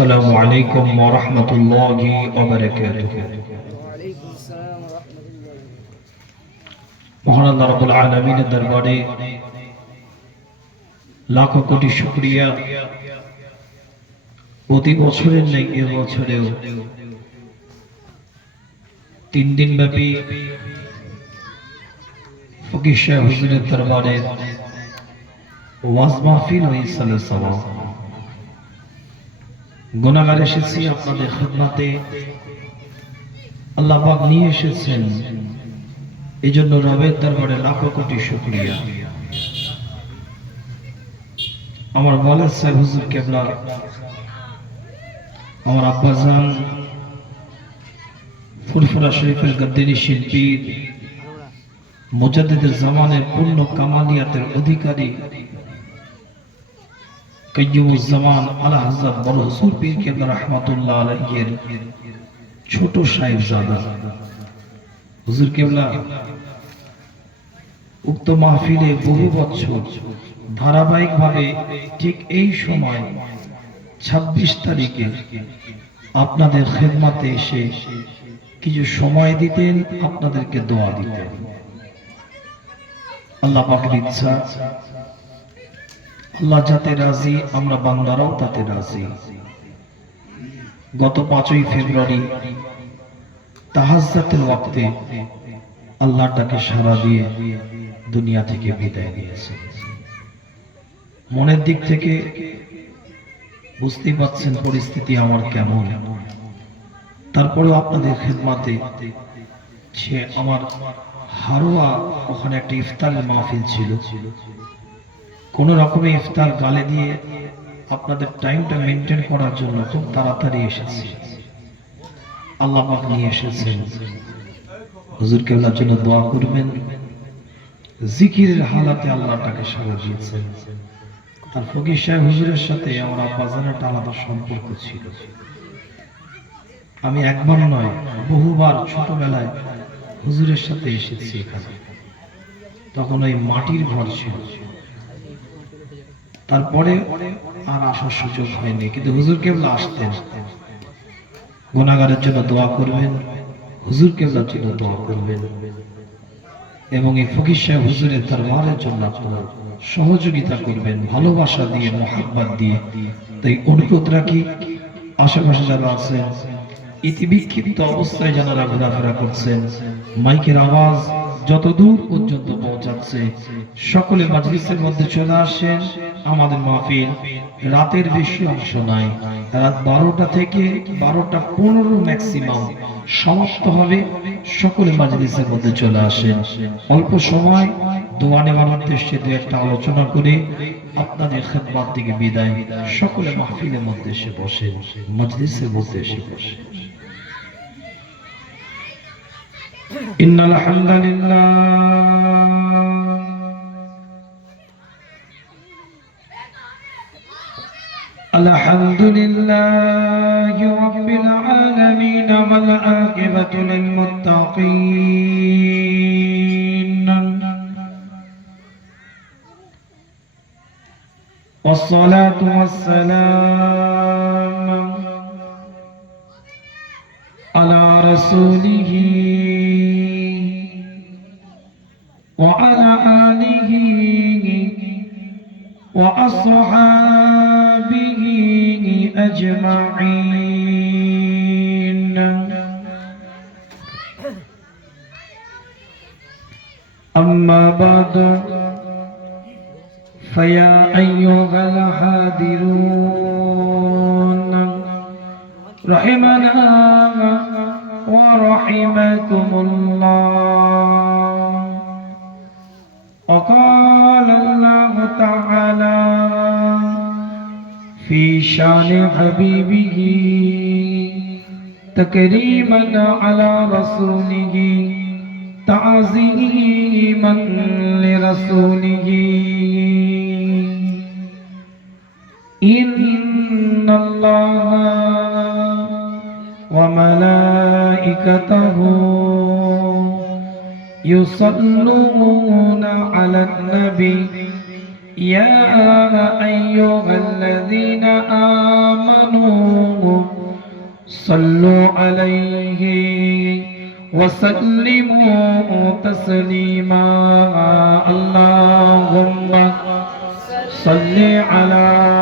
আসসালামু আলাইকুম ওয়া রাহমাতুল্লাহি ওয়া বারাকাতুহু। মহান আল্লাহ রাব্বুল আলামিনের দরবারে লাখো কোটি শুকরিয়া। প্রতি বছরের ন্যায় এবছরেও 3 দিন ব্যাপী ফকির সাহেব হুজুরের দরবারে ওয়াজ মাহফিল ও ইসালে সওয়াব। গুনাহগার এসেছি আপনাদের খিদমতে, আল্লাহ পাক নিয়ে এসেছেন, এজন্য রবের দরবারে লাখো কোটি শুকরিয়া। আমার ওয়ালিদ সাহেব হুজুর কেবলা, আমার আব্বাজান ফুরফুরা শরীফের গদ্দারি শিল্পী, মুজাদ্দিদের জামানের পূর্ণ কামালিয়াতের অধিকারী কাইয়ুমুজ্জামান আলা হযরত বড় হুজুর পীর কেবলা রাহমাতুল্লাহ আলাইহির ছোট সাহেবজাদা হুজুর কেবলা উক্ত মাহফিলে বহু বছর ধারাবাহিকভাবে ঠিক এই সময় 26 তারিখে আপনাদের খেদমতে এসে কিছু সময় দিতেন, আপনাদেরকে দোয়া দিতেন। আল্লাহ পাকের ইচ্ছা, আল্লাহ যাতে রাজি, আমরা বান্দারাও তাতে রাজি। গত 5ই ফেব্রুয়ারি তাহাজ্জুদের ওয়াক্তে আল্লাহর ডাকে সাড়া দিয়ে দুনিয়া থেকে বিদায় নিয়েছে। মনের দিক থেকে বুঝতেই পাচ্ছেন পরিস্থিতি আমার কেমন। তারপরেও আপনাদের খেদমতে সে আমার হারোয়া, ওখানে একটা ইফতারের মাহফিল ছিল, কোন রকমে ইফতার গালে দিয়ে আপনাদের টাইমটা মেনটেন করার জন্য খুব তাড়াতাড়ি এসেছি। আল্লাহ পাক নিয়ে এসেছেন। হুজুর কেবলার জন্য দোয়া করবেন। জিকিরের হালাতে আল্লাহটাকে সাড়া দিয়েছেন। আর ফকির সাহেব হুজুরের সাথে আমার আব্বাজানের একটা আলাদা সম্পর্ক ছিল। আমি একবার নয়, বহুবার ছোটবেলায় হুজুরের সাথে এসেছি এখানে। তখন ওই মাটির ঘর ছিল। তারপরে আর আসার সুযোগ হয়নি, কিন্তু হুজুর কেবলা আসতেন। গুনাহগারের জন্য দোয়া করবেন, হুজুর কেবলার জন্য দোয়া করবেন, এবং এই ফকির সাহেব হুজুরের দরবারের জন্য আপনারা সহযোগিতা করবেন, ভালোবাসা দিয়ে, মোহাব্বত দিয়ে। তাই অনুরোধ রাখি, আশেপাশে যারা আছেন, ইতিবিক্ষিপ্ত অবস্থায় যারা ঘোরাফেরা করছেন, মাইকের আওয়াজ যত দূর পর্যন্ত পৌঁছাচ্ছে, সকলে মাজলিসের মধ্যে চলে আসেন। আমাদের মাহফিল রাতের বেশি অংশ নাই, রাত 12টা থেকে 12টা 15 ম্যাক্সিমাম সমাপ্ত হবে। সকলে মাজলিসের মধ্যে চলে আসেন। অল্প সময় দোয়া নেওয়ার উদ্দেশ্যে দু একটা আলোচনা করে আপনাদের খেদমত থেকে বিদায়। সকলে মাহফিলের মধ্যে এসে বসেন, মাজলিসের মধ্যে এসে বসেন। ইন্নাল হামদালিল্লাহ আলহামদুলিল্লাহি রাব্বিল আলামিন ওয়াল আকিবাতু লিল মুত্তাকিন ওয়াসসালাতু ওয়াসসালাম আলা রাসূলিহি وعلى آله وأصحابه أجمعين. أما بعد فيا أيها الحاضرون رحمنا ورحمكم الله. وقال الله تعالى في شان حبيبه تكريما على رسوله تعظيما لرسوله إن الله وملائكته يصلون على النبي يا أيها الذين آمنوا صلوا عليه وسلموا تسليما اللهم صل على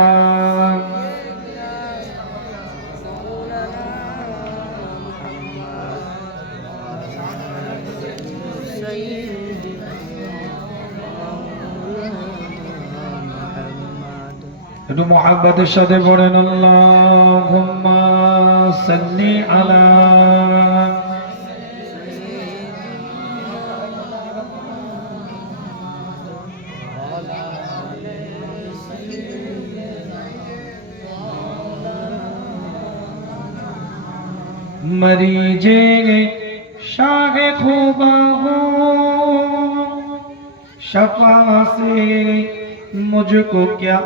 محمد الشهد بورن اللهم صل على मरीजे शाह खुबा हो शफा से मुझको क्या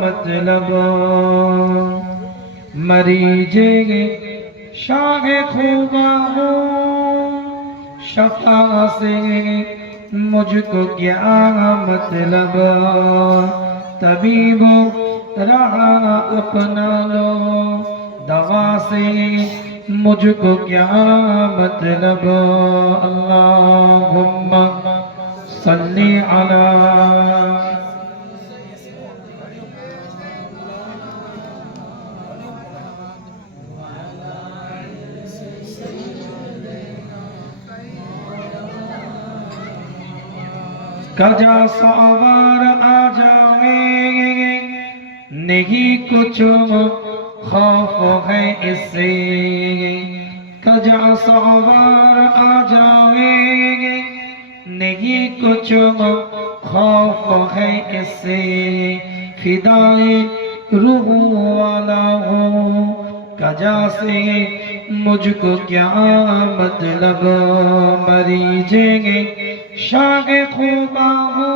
मतलब मरीजे शाह खुबा हो शफा से मुझको क्या मतलब तबीब रहा अपना लो दवा से मुझको क्या मतलब अल्लाहुम्मा सल्ली अला कजा सवार आ जावे नहीं कुछ खौफ है इससे कजा सवार आ जावे नहीं कुछ खौफ है इससे फिदाए रूह वाला हो कजा से मुझको क्या मतलब मरीजेंगे शाग खुदा हो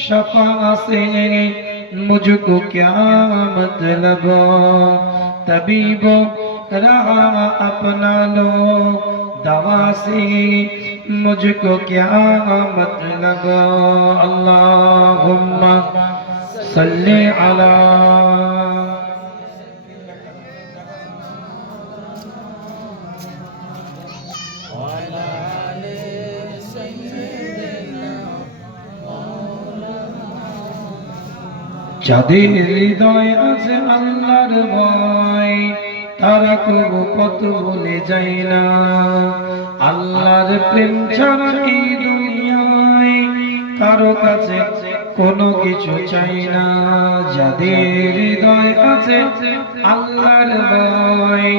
शफा से मुझको क्या मतलब तबीब रहा अपना लो दवा से मुझको क्या मतलब अल्लाहुम्मा सल्ली अला যাদের হৃদয় আছে আল্লাহর ভয় তারা কবু কত ভুলে যায় না আল্লাহর প্রেম ছাড়া এই দুনিয়ায় কারো কাছে কোনো কিছু চাই না যাদের হৃদয় আছে আল্লাহর ভয়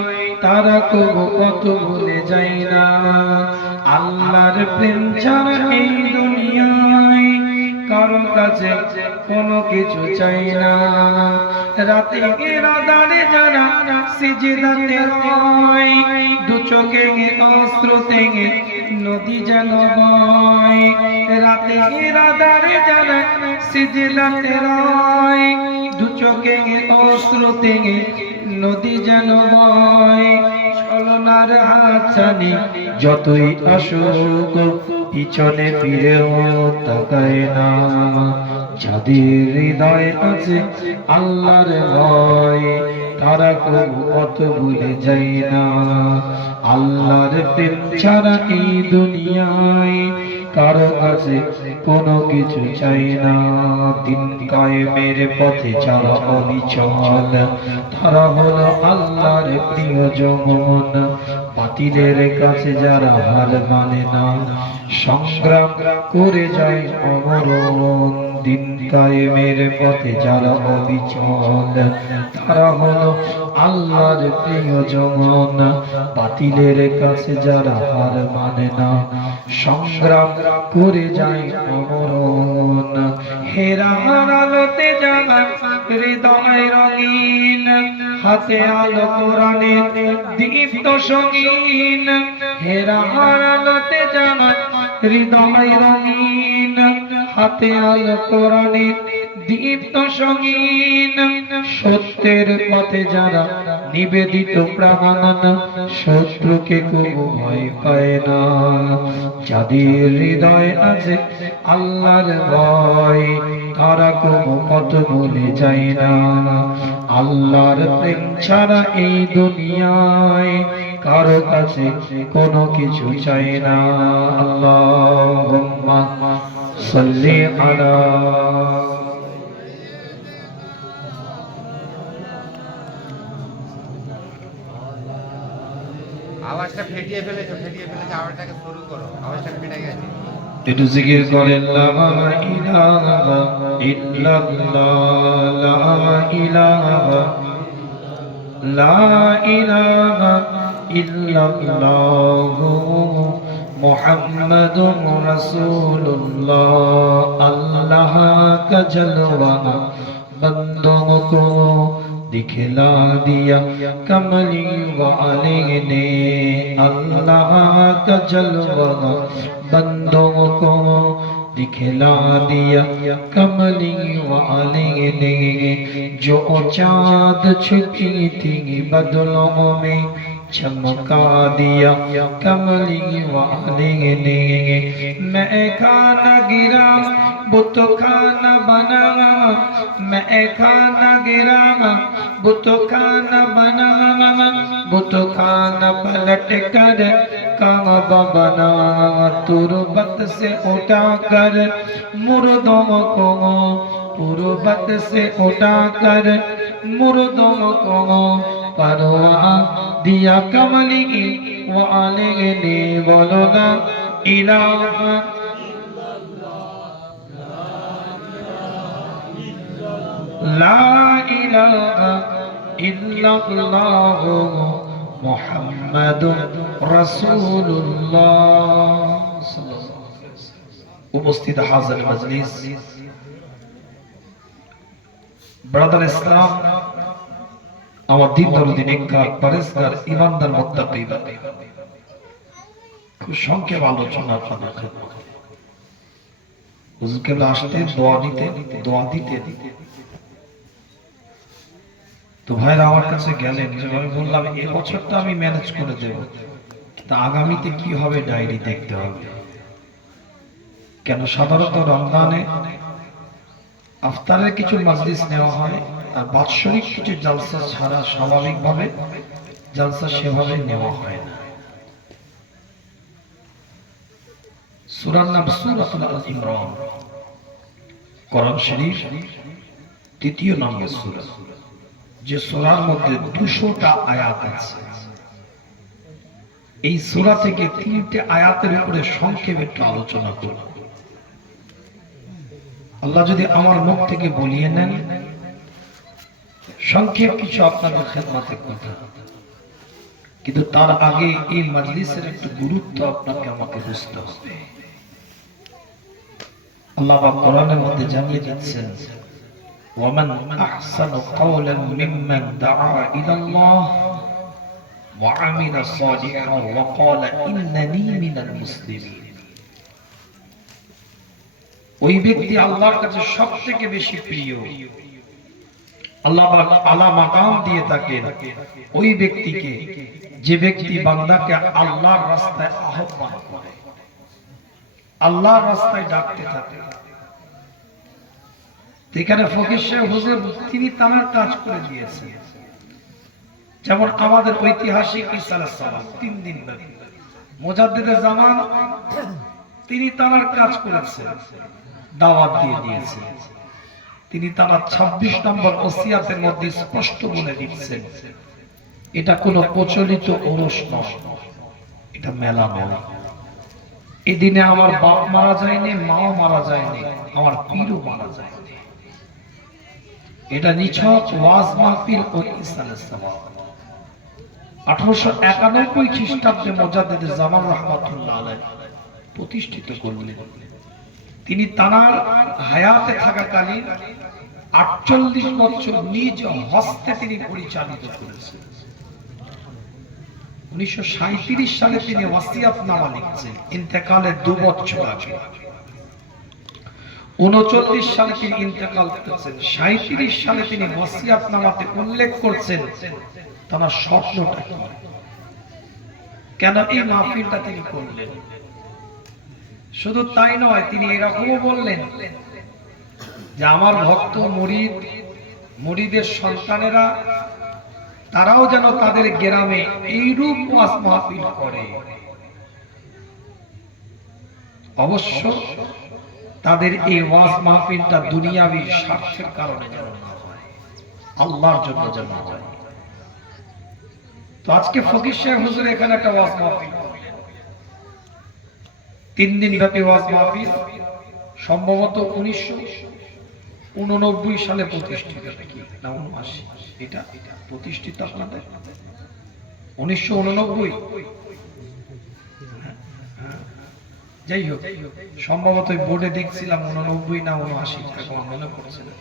তারা কবু কত ভুলে যায় না আল্লাহর প্রেম ছাড়া এই দুনিয়ায় কারো কাছে কোনো কিছু চাই না রাতে রাদারে যারা সিজদাতে রয় দু চোখে অশ্রুতে নদী যেন বয় রাতে রাদারে যারা সিজদাতে রয় দু চোখে অশ্রুতে নদী যেন বয় ছলনার হাতছানি যতই আসুক পিছনে ফিরেও তাকায় না যাদের হৃদয় আছে আল্লাহর ভয় তারা কত ভুলে যায় না আল্লাহর প্রেম ছাড়া এই দুনিয়ায় কারো কাছে কোনো কিছু চাই না দিন কায়েমের পথে যারা অবিচল তারা হলো আল্লাহর প্রিয়জন বাতিলের কাছে যারা হার মানে না সংগ্রাম করে যায় অমরণ দিন কায়েমের পথে যারা অবিচল তারা হলো আল্লাহর প্রিয়জন বাতিলের কাছে যারা হার মানে না সংগ্রাম করে যায় অমরণ হেরার আলোতে জাগা হৃদয় রঙিন হাতে আলো কোরআনের দীপ্ত সঙ্গীন হেরার আলোতে জাগা হৃদয় রঙিন হাতে আলো কোরআনের দীপ্ত সঙ্গীন সত্যের পথে যারা নিবেদিত প্রাণ শত্রুকে কবু ভয় পায় না যাদের হৃদয় আছে আল্লাহর ভয় তারা কবু কত ভুলে যায় না আল্লাহর প্রেম ছাড়া এই দুনিয়ায় কারো কাছে কোনো কিছু চাই না। আল্লাহুম্মা সাল্লি আলা। আওয়াজটা ফেটিয়ে ফেলেছো, আওয়াজটাকে শুরু করো, আওয়াজটা ফেটে গেছে। একটু জিকির করেন লা ইলাহা ইল্লাল্লাহ, লা ইলাহা, লা ইলাহা ইল্লাল্লাহ মুহাম্মাদুর রাসূলুল্লাহ। আল্লাহ কা জলওয়া बंदों को दिखला दिया कमली वाले ने। अल्लाह का जलवा बंदों को दिखला दिया कमली वाले ने। जो चाँद छुपी थी बदलों में चमका दिया कमली वाले ने। मैं खाना गिरा बुत खाना बना, मैं खाना गिरा बुत खाना बना, बुत खाना पलट कर काबा बना। तुरबत से उठा कर मुर्दों को, तुरबत से उठा कर मुर्दों को परवा दिया कमली वाले ने। बोलो ना इलाहा ला इलाहा इल्लल्लाह मुहम्मदुर রাসূলুল্লাহ। উপস্থিত হাজির মজলিস, ব্রাদার ইসলাম, আমার দিন দরদি নেককার পরেশগার ইমানদার মুত্তাকি, খুব সংক্ষেপ আলোচনা আপনাদের খেদমতে। হুজুর কেবলা আসতেন দোয়া নিতে, দোয়া দিতে। তো ভাইরা আমার কাছে গেলেন, যে আমি বললাম এই বছরটা আমি ম্যানেজ করে দেব, তা আগামীতে কি হবে ডায়েরি দেখতে হবে। কেন সাধারণত রমজানে আফতারের কিছু মাজলিস নেওয়া হয়, আর বাৎসরিক কিছু জালসা ছাড়া স্বাভাবিকভাবে জালসা সেভাবে নেওয়া হয় না। সূরার নাম সূরাতুল আল ইমরান, কোরআন শরীফ ৩য় নম্বর সূরা, যে সূরার মধ্যে ২০০টা আয়াত আছে। এই সূরা থেকে ৩টে আয়াতের উপরে সংক্ষেপে একটু আলোচনা করব। আল্লাহ যদি আমার মুখ থেকে বলিয়ে নেন, সংক্ষেপ কিছু আপনাদের খেদমতে কথা, কিন্তু তার আগে এই মাজলিসের একটু গুরুত্ব আপনাকে আমাকে বুঝতে হবে। আল্লাহ পাক কোরআনের মধ্যে জানিয়ে দিচ্ছেন, ওয়ামান আহসানু কাওলান মিম্মান দাআ ইলাল্লাহ ওয়া আমিলা সালিহান ওয়া ক্বালা ইন্নানী মিনাল মুসলিমিন। ওই ব্যক্তি আল্লাহর কাছে সবথেকে বেশি প্রিয়, আল্লাহ পাক আলা মাকাম দিয়ে থাকেন ওই ব্যক্তিকে, যে ব্যক্তি বান্দাকে আল্লাহর রাস্তায় আহ্বান করে, আল্লাহর রাস্তায় ডাকতে থাকে। এখানে ফকির সাহেব হুজুর তিনি তার কাজ করে দিয়েছেন। যেমন আমাদের ঐতিহাসিক ঈসা আলাইহিস সালাম 3 দিন ব্যাপী মুজাদ্দিদে জামান, তিনি তার কাজ করেছেন, দাওয়াত দিয়ে দিয়েছেন। তিনি তার 26 নম্বর ওসিয়াতের মধ্যে স্পষ্ট বলে দিচ্ছেন, এটা কোনো প্রচলিত ওরস নয়, এটা মেলা নয়। এই দিনে আমার বাপ মারা যায়নি, মাও মারা যায়নি, আমার পীরও মারা যায়নি। এটা নিছক ওয়াজ মাহফিল ও ঈসা আলাইহিস সালাম 1891 খ্রিস্টাব্দে মুজাদ্দিদে জামান রাহমাতুল্লাহ আলাইহি প্রতিষ্ঠিত করলেন। তিনি তার হায়াতে থাকাকালীন 48 বছর নিজ হস্তে তিনি পরিচালিত করেছেন। 1937 সালে তিনি ওয়াসিয়াতনামা লিখছেন, ইন্তেকালের 2 বছর আগে। 39 সালে তিনি ইন্তেকাল করেছেন। 37 সালে তিনি ওয়াসিয়াতনামাতে উল্লেখ করছেন তার স্বপ্নটা কি, কেন এই মাহফিলটা তিনি করলেন। শুধু তাই নয়, তিনি এরকমও বললেন যে আমার ভক্ত মুরিদ মুরিদের সন্তানেরা তারাও যেন তাদের গ্রামে এইরূপ ওয়াজ মাহফিল করে। অবশ্য তাদের এই ওয়াজ মাহফিলটা দুনিয়াবি স্বার্থের কারণে যেন না হয়, আল্লাহর জন্য যেন হয়। তো আজকে ফকির সাহেব হুজুর এখানে একটা ওয়াজ মাহফিল করলেন, 3 দিন ব্যাপী ওয়াজ মাহফিল, সম্ভবত 1989 সালে প্রতিষ্ঠিত, না 79, এটা প্রতিষ্ঠিত আপনাদের 1989। যাই হোক, সম্ভবত বোর্ডে দেখছিলাম 89 না 79, এখন মনে পড়ছে না।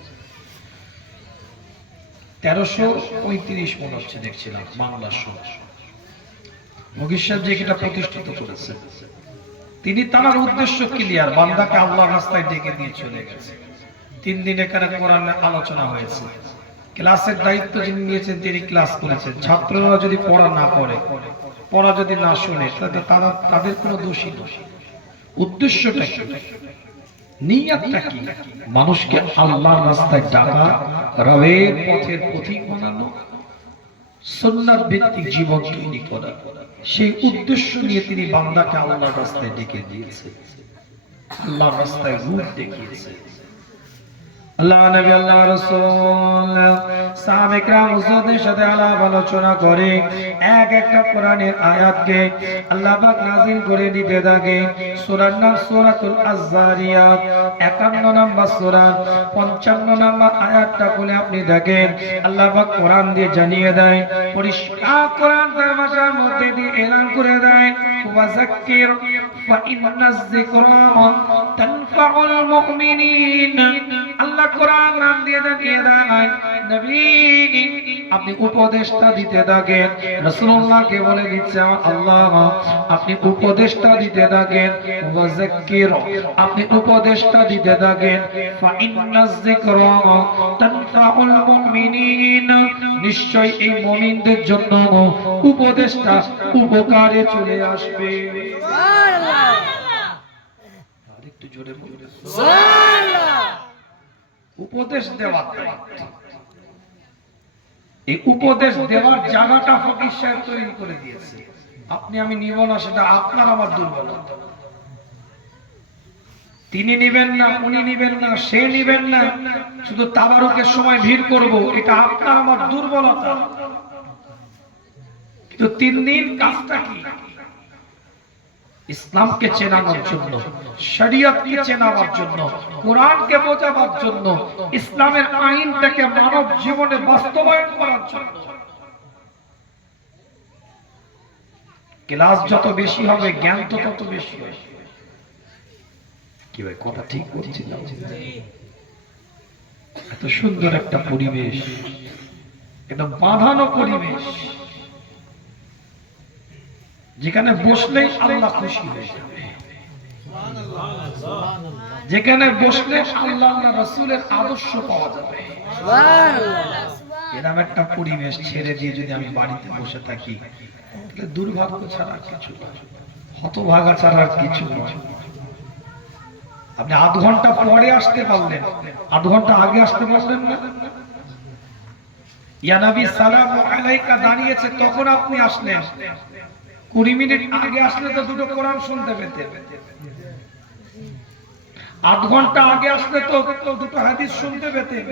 1335 মনে হচ্ছে, দেখছিলাম বাংলার সময় ফকির সাহেব যে এটা প্রতিষ্ঠিত করেছে, তিনি তার উদ্দেশ্য ক্লিয়ার, বান্দাকে আল্লাহর রাস্তায় ডেকে দিয়ে চলে গেছে। 3 দিন এখানে কোরআনের আলোচনা হয়েছে, ক্লাসের দায়িত্ব যিনি নিয়েছেন তিনি ক্লাস করেছেন। ছাত্ররা যদি পড়া না করে, পড়া যদি না শুনে, তাহলে তাদের কোনো দোষী নেই। উদ্দেশ্যটা কি, নিয়তটা কি? মানুষকে আল্লাহর রাস্তায় ডাকা, রবের পথের পথিক বানানো, সুন্নাত ভিত্তিক জীবন তৈরি করা। সেই উদ্দেশ্য নিয়ে তিনি বান্দাকে আল্লাহর রাস্তায় ডেকে দিয়েছে, আল্লাহর রাস্তায় রূপ দেখিয়েছে। আল্লাহ নবী, আল্লাহ রাসূল, সাহাবা کرام হুজুরদের সাথে আলাপ আলোচনা করে এক একটা কোরআনের আয়াতকে আল্লাহ পাক নাযিল করে দিতে থাকে। সূরার নাম সূরাতুল আয-যারিয়াত, 51 নম্বর সূরা, 55 নম্বর আয়াতটা বলে আপনি দেখেন, আল্লাহ পাক কোরআন দিয়ে জানিয়ে দেয়, পরিষ্কার কোরআন তার ভাষার মধ্যে দিয়ে এলান করে দেয়, ওয়াযাক্কির ফা ইন্নাজ যিকরা তানফাউল মুমিনিন। আল্লাহ কোরআন নাম দিয়ে জানিয়ে দেয়, নবী আপনি উপদেশটা দিতে থাকেন। রাসূলুল্লাহকে বলে দিচ্ছে আল্লাহ, আপনি উপদেশটা দিতে থাকেন, ওয়াযাক্কির আপনি উপদেশটা দিতে থাকেন, ফা ইন্নাজ যিকরা তানফাউল মুমিনিন, নিশ্চয়ই এই মুমিনদের জন্য উপদেশটা উপকারে চলে আসবে। সুবহানাল্লাহ, আরেকটু জোরে বলুন সুবহানাল্লাহ। উপদেশ দেওয়া, এই উপদেশ দেওয়ার জায়গাটা ফকির সাহেব তৈরি করে দিয়েছে। আপনি আমি নিব না, সেটা আপনার আমার দুর্বলতা। তিনি নিবেন না, উনি নিবেন না, সে নিবেন না, শুধু তাবারুকের সময় ভিড় করব, এটা আপনার আমার দুর্বলতা। কিন্তু 3 দিন কাজটা কি? ইসলামকে চেনানোর জন্য, শরীয়তকে চেনাবার জন্য, কোরআনকে বোঝাবার জন্য, ইসলামের আইনটাকে মানব জীবনে বাস্তবায়ন করার জন্য। ক্লাস যত বেশি হবে, জ্ঞান তো তত বেশি হবে। কি ভাই, কথা ঠিক বলছি না? এত সুন্দর একটা পরিবেশ, এটা বাঁধানো পরিবেশ, যেখানে বসলেই আল্লাহ খুশি হয়ে যাবে, যেখানে বসলে আল্লাহ আল্লাহ রাসূলের আদর্শ পাওয়া যাবে। এরকম একটা পরিবেশ ছেড়ে দিয়ে যদি আমি বাড়িতে বসে থাকি, তাহলে দুর্ভাগ্য ছাড়া কিছু না, হতভাগা ছাড়া কিছু নয়। আপনি আধ ঘন্টা পরে আসতে পারলেন, আধ ঘন্টা আগে আসতে পারলেন না। ইয়া নবী সালামু আলাইকা দাঁড়িয়েছে, তখন আপনি আসলেন। 20 মিনিট আগে আসলে তো দুটো কোরআন শুনতে পেতেন। আধ ঘন্টা আগে আসলে তো দুটো হাদিস শুনতে পেতেন।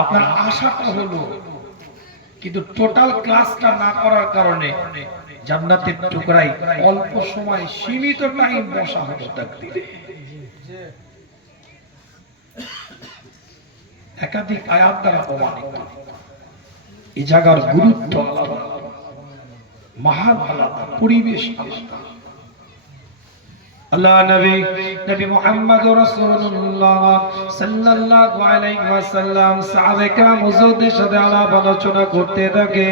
আপনার আশাটা হলো, কিন্তু টোটাল ক্লাসটা না করার কারণে জান্নাতের টুকরাই অল্প সময় সীমিত টাইম বসা হতো তাকদীরে। একাধিক আয়াত দ্বারা প্রমাণিত। এই জায়গার গুরুত্ব আলাদা, মহান আলাদা, পরিবেশ আলাদা। আল্লাহ নবী মুহাম্মদ রাসূলুল্লাহ সাল্লাল্লাহু আলাইহি ওয়াসাল্লাম সাহাবায়ে কেরাম হুজুরদের সাথে আলাপ আলোচনা করতে থাকে।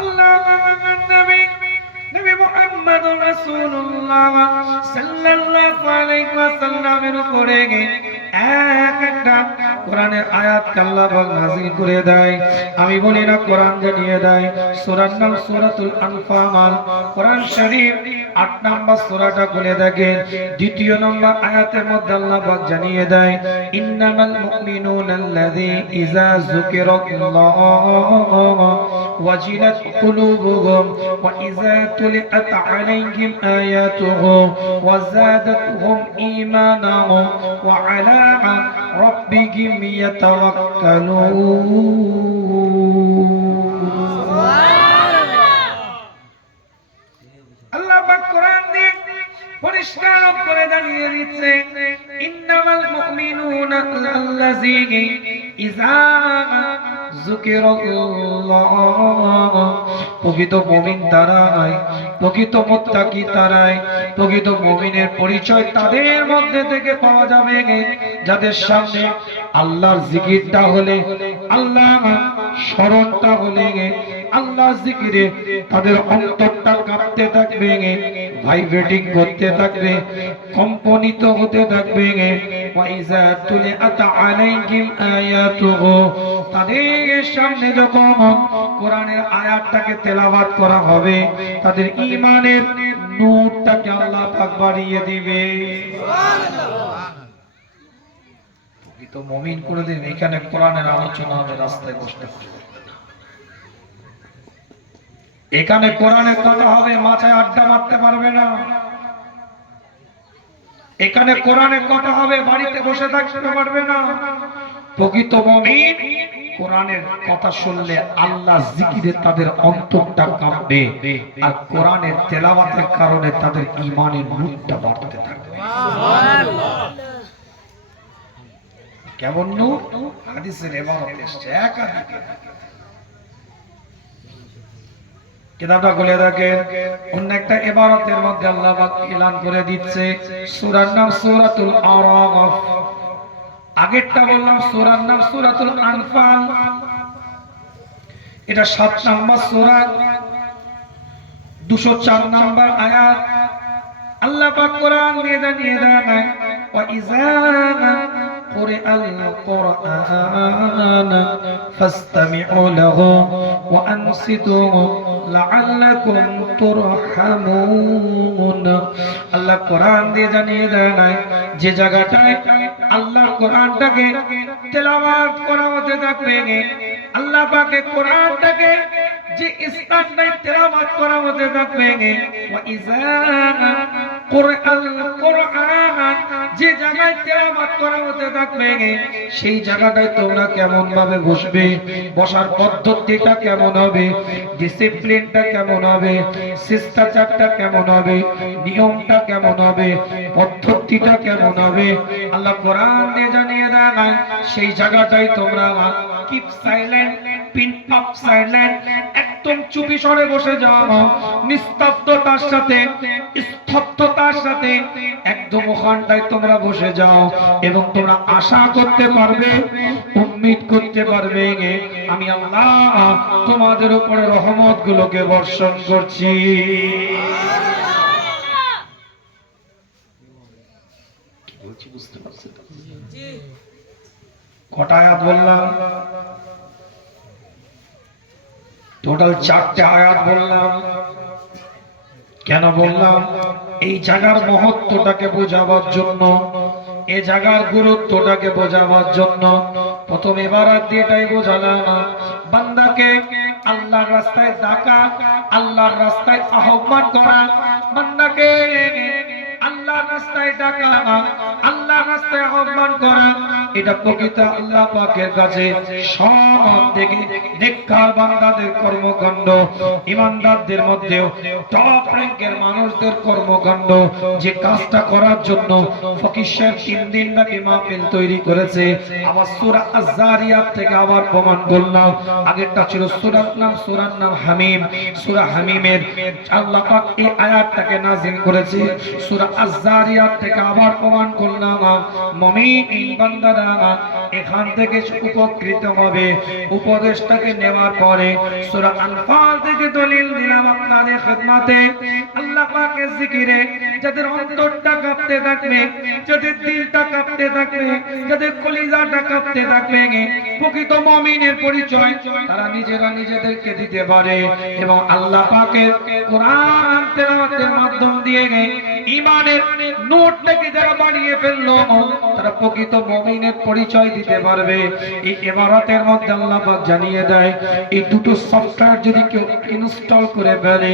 আল্লাহ নবী মুহাম্মদ রাসূলুল্লাহ সাল্লাল্লাহু আলাইহি ওয়াসাল্লামের উপরে এক একটা কোরআনের আয়াত আল্লাহ পাক নাযিল করে দেয়। আমি বলি না কোরআন জানিয়ে দেয়। সূরার নাম সূরাতুল আনফাল। কোরআন শরীফ 8 নম্বর সূরাটা খুলে দেখেন, দ্বিতীয় নম্বর আয়াতের মধ্যে আল্লাহ পাক জানিয়ে দেয়, ইন্নামাল মুমিনুনা আল্লাযী ইযা যুকিরাল্লাহু ওয়াজিলাত কুলুবুহুম ওয়া ইযা তুলিয়াত আলাইহিম আয়াতুহু ওয়া যাদাতহুম ঈমানা ওয়া আলা রাব্বিহিম ইয়াতাওয়াক্কালুন। আল্লাহ পাক কোরআন দিয়ে পরিষ্কার করে জানিয়ে দিচ্ছে, ইন্নামাল মুমিনুনা আল্লাযীনা ইযা যুকিরাল্লাহ, প্রকৃত মুমিন তারাই, প্রকৃত মুত্তাকি তারাই। প্রকৃত মুমিনের পরিচয় তাদের মধ্যে থেকে পাওয়া যাবে যাদের সামনে আল্লাহর জিকিরটা হলে, আল্লাহ স্মরণটা হলে, আল্লাহ জিকিরে তাদের অন্তরটা কাঁপতে থাকবে, ভাইব্রেটিং করতে থাকবে, কম্পনিত হতে থাকবে। ওয়াইজা তুলিআত আলাইহিম আয়াতুহু, তাদের সামনে যখন কোরআনের আয়াতটাকে তেলাওয়াত করা হবে, তাদের ঈমানের নূরটাকে আল্লাহ পাক বাড়িয়ে দিবে। সুবহানাল্লাহ। তো মুমিন কোনদিন এখানে কোরআনের আলোচনা হবে রাস্তায় বসতে পারবে না। এখানে কোরআনের কথা হবে, মাথায় আড্ডা মারতে পারবে না। এখানে কোরআনের কথা হবে, বাড়িতে বসে থাকতে পারবে না। প্রকৃত মুমিন কোরআনের কথা শুনলে আল্লাহ জিকিরে তাদের অন্তরটা কাঁপবে, আর কোরআনের তেলাওয়াতের কারণে তাদের ঈমানের নূরটা বাড়তে থাকবে। সুবহানাল্লাহ। কেমন নূর? হাদিসের ইবারত এসেছে একাধিক। কিতাবটা খুলে দেখেন, অন্য একটা ইবারতের মধ্যে আল্লাহ পাক এলান করে দিচ্ছে, সূরার নাম সূরাতুল আরাফ। আগেরটা বললাম সূরার নাম সূরাতুল আনফাল, এটা 7 নম্বর সূরা, 204 নম্বর আয়াত। আল্লাহ পাক কোরআন দিয়ে জানিয়ে দেয়, ওয়া ইযা কুরিআল কুরআন ফাসতামিউ লাহু ওয়া আনসিতু লাআল্লাকুম তুরহামুন। আল্লাহ কোরআন দিয়ে জানিয়ে দেয়, যে জায়গাটায় আল্লাহ কোরআনটাকে তেলাওয়াত করা হতে থাকবে, আল্লাহ পাকের কোরআনটাকে যে স্থানটায় তেলাওয়াত করা হতে থাকবে, ওয়া ইযা কুরআল কুরআন, যে জায়গায় তেলাওয়াত করা হতে থাকবে, সেই জায়গাটায় তোমরা কেমন ভাবে বসবে, বসার পদ্ধতিটা কেমন হবে, ডিসিপ্লিনটা কেমন হবে, শিষ্টাচারটা কেমন হবে, নিয়মটা কেমন হবে, পদ্ধতিটা কেমন হবে, আল্লাহ কোরআন দিয়ে জানিয়ে দেয়। সেই জায়গাটাই তোমরা keep silent, pin up silent, একদম চুপি সরে বসে যাও, নিস্তব্ধতার সাথে, স্তব্ধতার সাথে একদম ওখানটায় তোমরা বসে যাও, এবং তোমরা আশা করতে পারবে, উম্মিদ করতে পারবে, আমি আল্লাহ তোমাদের উপরে রহমত গুলোকে বর্ষণ করছি। কি বলছি বুঝতে পারছেন? কটা আয়াত বললাম? টোটাল 4টে আয়াত বললাম। কেন বললাম? এই জায়গার মহত্বটাকে বোঝাবার জন্য, এই জায়গার গুরুত্বটাকে বোঝাবার জন্য। প্রথম ইবারত দিয়ে এটাই বোঝালাম, বান্দাকে আল্লাহর রাস্তায় ডাকা, আল্লাহর রাস্তায় আহ্বান করা, বান্দাকে আল্লাহর রাস্তায় ডাকা, আল্লাহর রাস্তায় আহ্বান করা, এটা প্রকৃত আল্লাহ পাকের কাছে সব থেকে নেককার বান্দাদের কর্মকাণ্ড, ঈমানদারদের মধ্যেও টপ র‍্যাঙ্কের মানুষদের কর্মকাণ্ড। যে কাজটা করার জন্য ফকির সাহেব 3 দিন ব্যাপী মাহফিল তৈরি করেছে। আবার সূরা আয-যারিয়াত থেকে আবার প্রমাণ করলাম। আগেরটা ছিল সূরার নাম হামিম। সূরা হামিমের আল্লাহ পাক এই আয়াতটাকে নাযিল করেছে। সূরা আয-যারিয়াত থেকে আবার প্রমাণ করলাম, মুমিন বান্দারা এখান থেকে উপকৃত হবে। উপদেশটাকে নেওয়ার পরে সূরা আনফাল থেকে দলিল দিলাম আপনাদের খিদমতে। আল্লাহ পাকের জিকিরে যাদের অন্তরটা কাঁপতে থাকবে, যাদের দিলটা কাঁপতে থাকবে, যাদের কলিজাটা কাঁপতে থাকবে, প্রকৃত মুমিনের পরিচয় তারা নিজেরা নিজেদেরকে দিতে পারে। এবং আল্লাহ পাকের কোরআন তেলাওয়াতের মাধ্যম দিয়ে ঈমানের নূরটাকে যারা বাড়িয়ে ফেললো, তারা প্রকৃত মুমিনের পরিচয় দিতে পারবে। এই ইবারতের মধ্যে আল্লাহ পাক জানিয়ে দেয়, এই দুটো সফটওয়্যার যদি কেউ ইনস্টল করে ফেলে,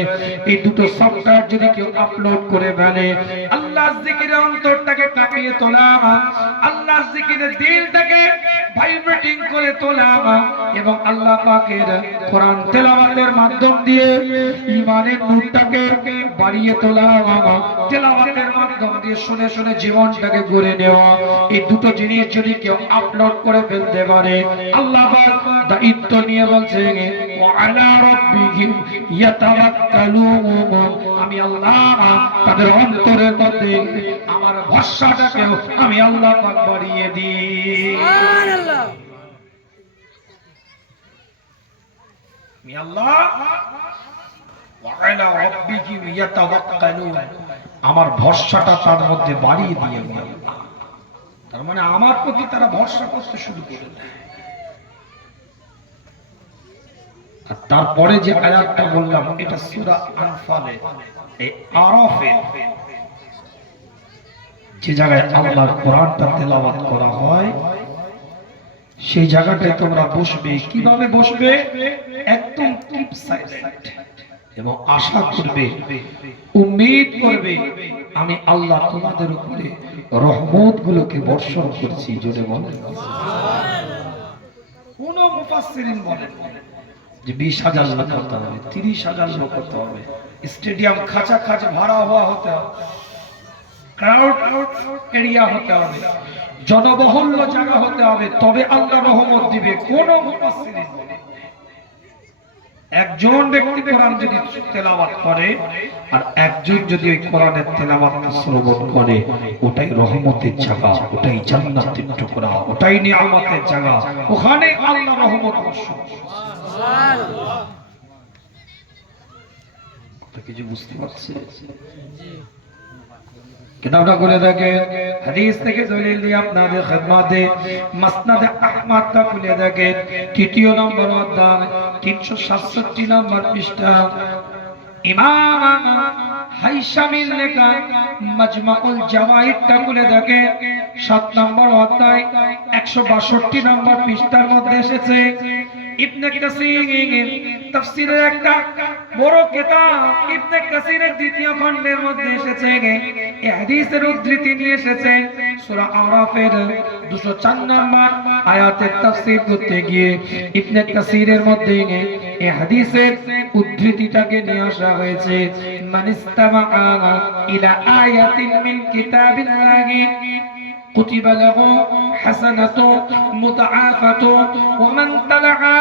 এই দুটো সফটওয়্যার যদি কেউ আপলোড করে ফেলে, আল্লাহর জিকিরে অন্তরটাকে কাঁপিয়ে তোলা, আল্লাহর জিকিরে দিলটাকে ভাইব্রেটিং করে তোলা এবং আল্লাহ পাকের কোরআন তেলাওয়াতের মাধ্যম দিয়ে ঈমানের নূরটাকে বাড়িয়ে তোলা, তেলাওয়াতের মাধ্যম দিয়ে শুনে শুনে জীবনটাকে গড়ে নেওয়া, এই দুটো জিনিস যদি কেউ আপলোড করে ফেলতে পারে, আল্লাহ পাক দায়িত্ব নিয়ে বলছে ওয়া আলা রাব্বিহিম ইয়াতাওয়াক্কালুন, আমি আল্লাহ তাদের অন্তরের মধ্যে আমার ভরসাটাকেও আমি আল্লাহ পাক বাড়িয়ে দিই। সুবহানাল্লাহ। আমি আল্লাহ ওয়া আলা রাব্বিহিম ইয়াতাওয়াক্কালুন, আমার ভরসাটা তার মধ্যে বাড়িয়ে দিয়ে আমি আল্লাহ, তার মানে আমার প্রতি তারা ভরসা করতে শুরু করে দেয়। আর তারপরে যে আয়াতটা বললাম এটা সূরা আনফালে, এই আরাফে যে জায়গায় আল্লাহর কোরআনটা তেলাওয়াত করা হয়, সেই জায়গাটায় তোমরা বসবে। কিভাবে বসবে? একদম চুপ সাইলেন্ট, এবং আশা করবে, উম্মীদ করবে, আমি আল্লাহ তোমাদের উপরে রহমত গুলোকে বর্ষণ করছি। জোরে বলেন সুবহানাল্লাহ। কোন মুফাসসিরিন বলেন যে 20,000 লোক হতে হবে, 30,000 লোক হতে হবে, স্টেডিয়াম খাঁচা খাঁচা ভরা হওয়া হতে হবে, ক্রাউড এরিয়া হতে হবে, জনবহুল জায়গা হতে হবে, তবে আল্লাহ রহমত দিবে। কোন মুফাসসিরিন বলেন একজন ব্যক্তি কোরআন যদি তেলাওয়াত করে আর একজন যদি ওই কোরআনের তেলাওয়াত শ্রবণ করে, ওটাই রহমতের জায়গা, ওটাই জান্নাতের টুকরা, ওটাই নিয়ামতের জায়গা, ওখানে আল্লাহ রহমত বর্ষণ। সুবহানাল্লাহ। কথা কিছু বুঝতে পারছেন? জি। কিতাবটা খুলে দেখেন, হাদিস থেকে দলিল দিয়ে আপনাদের খিদমতে মাসনাদে আহমদটা খুলে দেখেন, 3 নম্বর অধ্যায় 367 নম্বর পৃষ্ঠা, ইমাম হাইসামির লেখা মাজমাউল জাওয়াহিরটা খুলে দেখেন, 7 নম্বর অধ্যায় 162 নম্বর পৃষ্ঠার মধ্যে এসেছে। ইবনে কাসির তাফসীরের একটা বড় কিতাব, ইবনে কাসিরের দ্বিতীয় খণ্ডের মধ্যে এসেছে, এই হাদিসের উদ্ধৃতি নিয়ে এসেছে। সূরা আরাফের 204 নম্বর আয়াতের তাফসীর করতে গিয়ে ইবনে কাসিরের মধ্যে এই হাদিসের উদ্ধৃতিটাকে নিয়ে আসা হয়েছে। মানিস্তামাআ ইলা আয়াতিন মিন কিতাবিল্লাহি كتب له حسنة مضاعفة ومن تلعها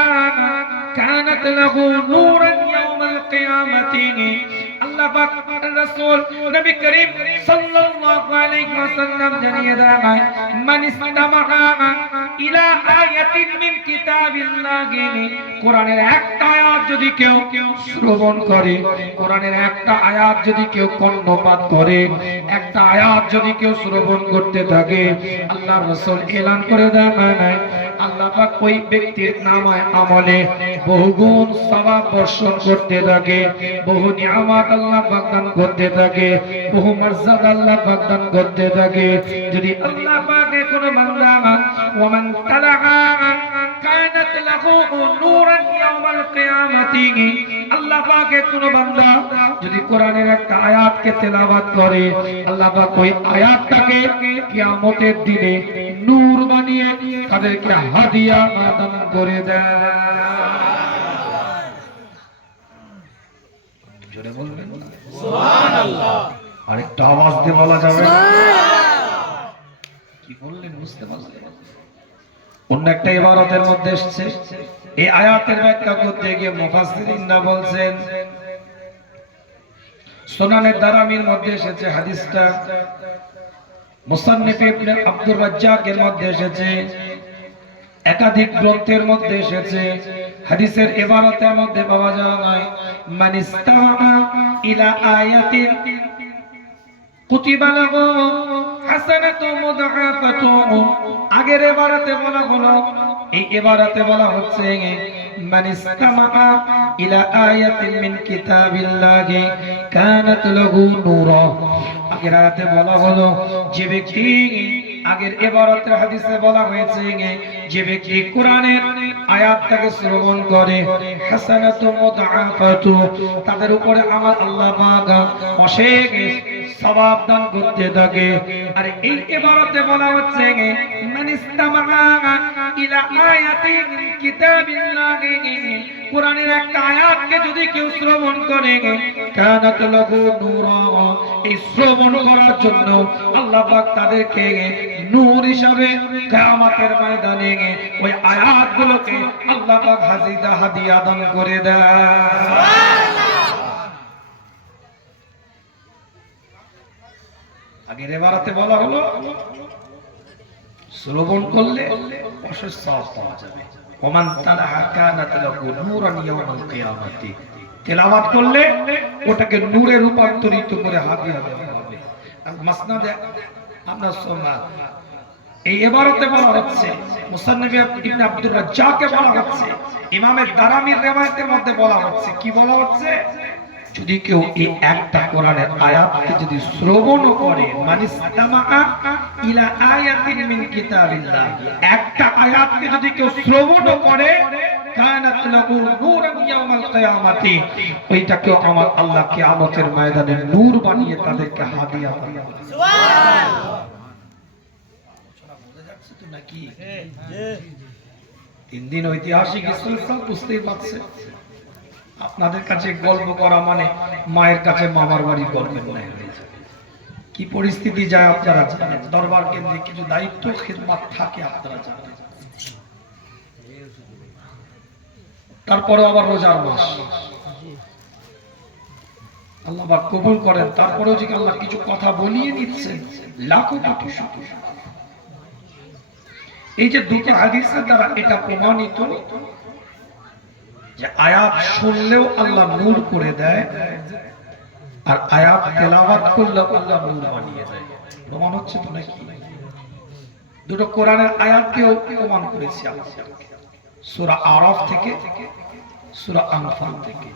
كانت له نورا يوم القيامة। আল্লাহ পাক রাসূল নবী করিম সাল্লাল্লাহু আলাইহি ওয়াসাল্লাম জানিয়ে দেন, মান ইসতামাআ ইলা আয়াতিন মিন কিতাবিল্লাহি, কোরআনের একটা আয়াত যদি কেউ শ্রবণ করে, কোরআনের একটা আয়াত যদি কেউ কর্ণপাত করে, একটা আয়াত যদি কেউ শ্রবণ করতে থাকে, আল্লাহ রাসূল এলান করে দেন, আল্লাহ পাক ওই ব্যক্তির নামায় আমলে বহুগুণ সওয়াব বর্ষণ করতে থাকে, বহু নিয়ামত আল্লাহ পাক দান করতে থাকে, বহু মর্যাদা আল্লাহ পাক দান করতে থাকে। যদি আল্লাহ পাকে কোনো বান্দা ওমান তালাহা কানাত লাহু নূরান ইয়াউমাল কিয়ামাতি, আল্লাহ পাকে কোনো বান্দা যদি কোরআনের একটা আয়াতকে তেলাওয়াত করে, আল্লাহ পাক ওই আয়াতটাকে কিয়ামতের দিনে নূর বানিয়ে তাদেরকে হাদিয়া দান করে দেয়। জোরে বলবেন সুবহানাল্লাহ। আরেকটা আওয়াজ দিয়ে বলা যাবে কি বললেন বুঝতে পারলেন? অন্য একটা ইবারতের মধ্যে এসেছে, এই আয়াতের ব্যাখ্যা করতে গিয়ে মুফাসসিরিনরা বলছেন, সুনানে দারামির মধ্যে এসেছে হাদিসটা, মুসান্নিফ ইবনে আব্দুর রাজ্জাক এর মধ্যে এসেছে, একাধিক গ্রন্থের মধ্যে এসেছে, হাদিসের ইবারতের মধ্যে পাওয়া যায়, মান ইস্তামা ইলা আয়াতিন কুতিবা লাহু হাসানাতু মুদআফাতু। আগের ইবারতে বলা হলো, এই ইবারতে বলা হচ্ছে মান ইস্তামা ইলা আয়াতিন মিন কিতাবিল্লাহি কানাত লাহু নূরা। আগের আয়াতে বলা হলো যে ব্যক্তি, আগের ইবারতের হাদিসে বলা হয়েছে যে ব্যক্তি কোরআনের আয়াতটাকে শ্রবণ করে, হাসানাতু মুদআফাতু, তাদের উপরে আমার আল্লাহ পাক অশেষ সওয়াব দান করতে থাকে। আর এই ইবারতে বলা হচ্ছে মান ইস্তামা ইলা আয়াতিন কিতাবিল্লাহি, কোরআনের একটা আয়াতকে যদি কেউ শ্রবণ করে, কানাত লাহু নূরা, এই শ্রবণ করার জন্য আল্লাহ পাক তাদেরকে নূর হিসাবে কিয়ামতের ময়দানে ওই আয়াতগুলোকে আল্লাহ পাক হাদিয়া দান করে দেয়। আগের ইবারতে বলা হলো শ্রবণ করলে অশেষ সওয়াব পাওয়া যাবে। ওমান তালাহা কানাত লাহু নূরান ইয়াউমাল কিয়ামাতি, তেলাওয়াত করলে ওটাকে নূরে রূপান্তরিত করে হাদিয়া দেওয়া হবে। আর মাসনাদে আপনার সুন্নাহ এই ইবারতে বলা হচ্ছে, মুসান্নিফ ইবনে আব্দুর রাজ্জাককে বলা হচ্ছে, ইমাম দারামির riwayতের মধ্যে বলা হচ্ছে, কি বলা হচ্ছে, যদি কেউ এই একটা কোরআনের আয়াতকে যদি শ্রবণ করে, মানিস্তামা ইলা আয়াতিন মিন কিতাবিল্লাহ, একটা আয়াতকে যদি কেউ শ্রবণ করে, কানাত লাহু নূরান ইয়াউমাল কিয়ামাতি, ওইটাকে আমার আল্লাহ কিয়ামতের ময়দানে নূর বানিয়ে তাদেরকে হাদিয়া দেবে। সুবহানাল্লাহ। বোঝা যাচ্ছে তো নাকি? তিন দিন ঐতিহাসিক ইসলাম বুঝতেই পারছে। আপনাদের কাছে গল্প করা মানে মায়ের কাছে মামার বাড়ি গল্পের ন্যায় হয়ে যাবে। কি পরিস্থিতি যায় আপনারা জানেন। দরবার কেন্দ্রে কিছু দায়িত্ব খিদমত থাকে, আপনারা জানেন। তারপরে আবার রোজার মাস, আল্লাহ পাক কবুল করেন, তারপরেও যে আল্লাহ কিছু কথা বলিয়ে নিচ্ছেন, লাখো কোটি শুকর। এই যে দুটো হাদিসের দ্বারা এটা প্রমাণিত যে আয়াত শুনলেও আল্লাহ নূর করে দেয়, আর আয়াত তেলাওয়াত করলেও আল্লাহ নূর বানিয়ে দেয়। প্রমাণ হচ্ছে তো নাকি? দুটো কোরআনের আয়াতকেও প্রমাণ করেছি আপনাদেরকে, সূরা আরাফ থেকে, সূরা আনফাল থেকে।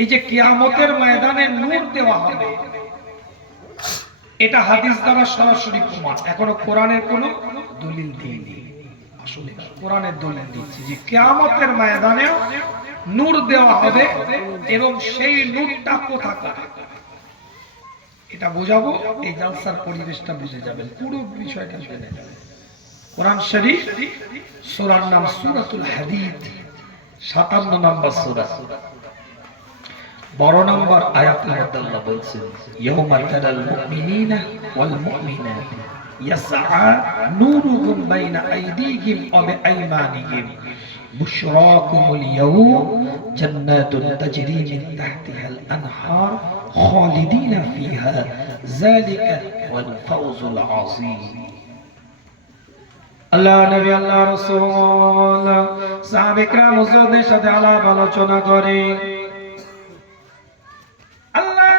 এই যে কিয়ামতের ময়দানে নূর দেওয়া হবে, এটা হাদিস দ্বারা সরাসরি প্রমাণ। এখনো কোরআনের কোনো দলিল দিইনি, আসলে কোরআনের দলিল দিচ্ছি যে কিয়ামতের ময়দানে নূর দেওয়া হবে, এবং সেই নূরটা কোথাকার এটা বোঝাবো। এই জালসার পরিবেশটা বুঝে যাবেন, পুরো বিষয়টা জেনে যাবেন। কোরআন শরীফ, সূরার নাম সূরাতুল হাদীদ, 57 নম্বর সূরা, 12 নম্বর আয়াতের মধ্যে আল্লাহ বলছেন, ইয়াউমা তারাল মুমিনিনা ওয়াল মুমিনাত ইয়াসআ নূরুহুম বাইনা আইদিহিম ওয়া বিআইমানিহিম বুশরাকুমুল ইয়াওম জান্নাতুন তাজরি মিন তাহতিহাল আনহার খালিদিনা ফিহা যালিকা ওয়াল ফাওজুল আযীম। আল্লাহ নবী, আল্লাহ রাসূল, সাহাবায়ে কেরাম হুজুরদের সাথে আলাপ আলোচনা করে আল্লাহ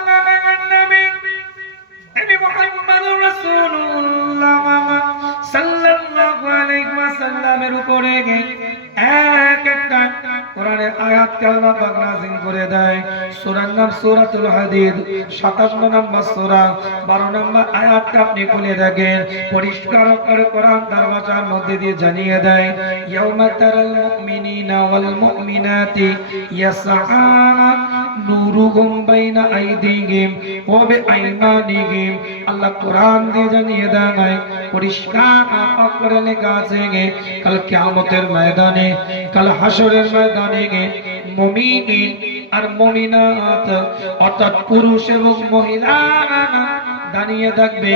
নবী মুহাম্মদুর রাসূলুল্লাহ সাল্লাল্লাহু আলাইহি ওয়াসাল্লামের উপরে এক একটা কোরআনের আয়াতকে আল্লাহ পাক নাযিল করে দেয়। সূরার নাম সূরাতুল হাদীদ, 57 নম্বর সূরা, 12 নম্বর আয়াতটা আপনি খুলে দেখেন, পরিষ্কার করে কোরআন তার ভাষার মধ্যে দিয়ে জানিয়ে দেয়, ইয়াউমা তারাল মুমিনিনা ওয়াল মুমিনাতি ইয়াসআ নূরুহুম বাইনা আইদিহিম ওয়া বিআইমানিহিম। আল্লাহ কোরআন দিয়ে জানিয়ে দেয়, পরিষ্কার করে লেখা আছে, কাল কিয়ামতের ময়দানে, কাল হাসরের ময়দানে মুমিন আর মুমিনাত অর্থাৎ পুরুষ এবং মহিলা দাঁড়িয়ে থাকবে,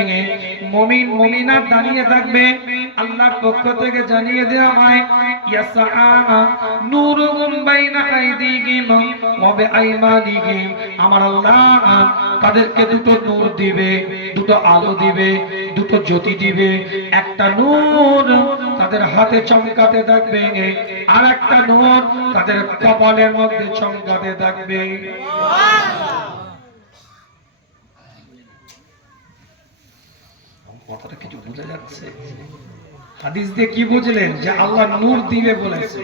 মুমিন মুমিনাত দাঁড়িয়ে থাকবে। আল্লাহর পক্ষ থেকে জানিয়ে দেওয়া হয়, ইয়াসআ নূরুহুম বাইনা আইদিহিম ওয়া বিআইমানিহিম। আমার আল্লাহ তাদেরকে দুটো নূর দিবে, দুটো আলো দিবে, দুটো জ্যোতি দিবে। একটা নূর তাদের হাতে চমকাতে থাকবে, আর একটা নূর তাদের কপালের মধ্যে চমকাতে থাকবে। কথাটা কিছু বোঝা যাচ্ছে? হাদিস দিয়ে কি বুঝলেন? যে আল্লাহ নূর দিবে বলেছে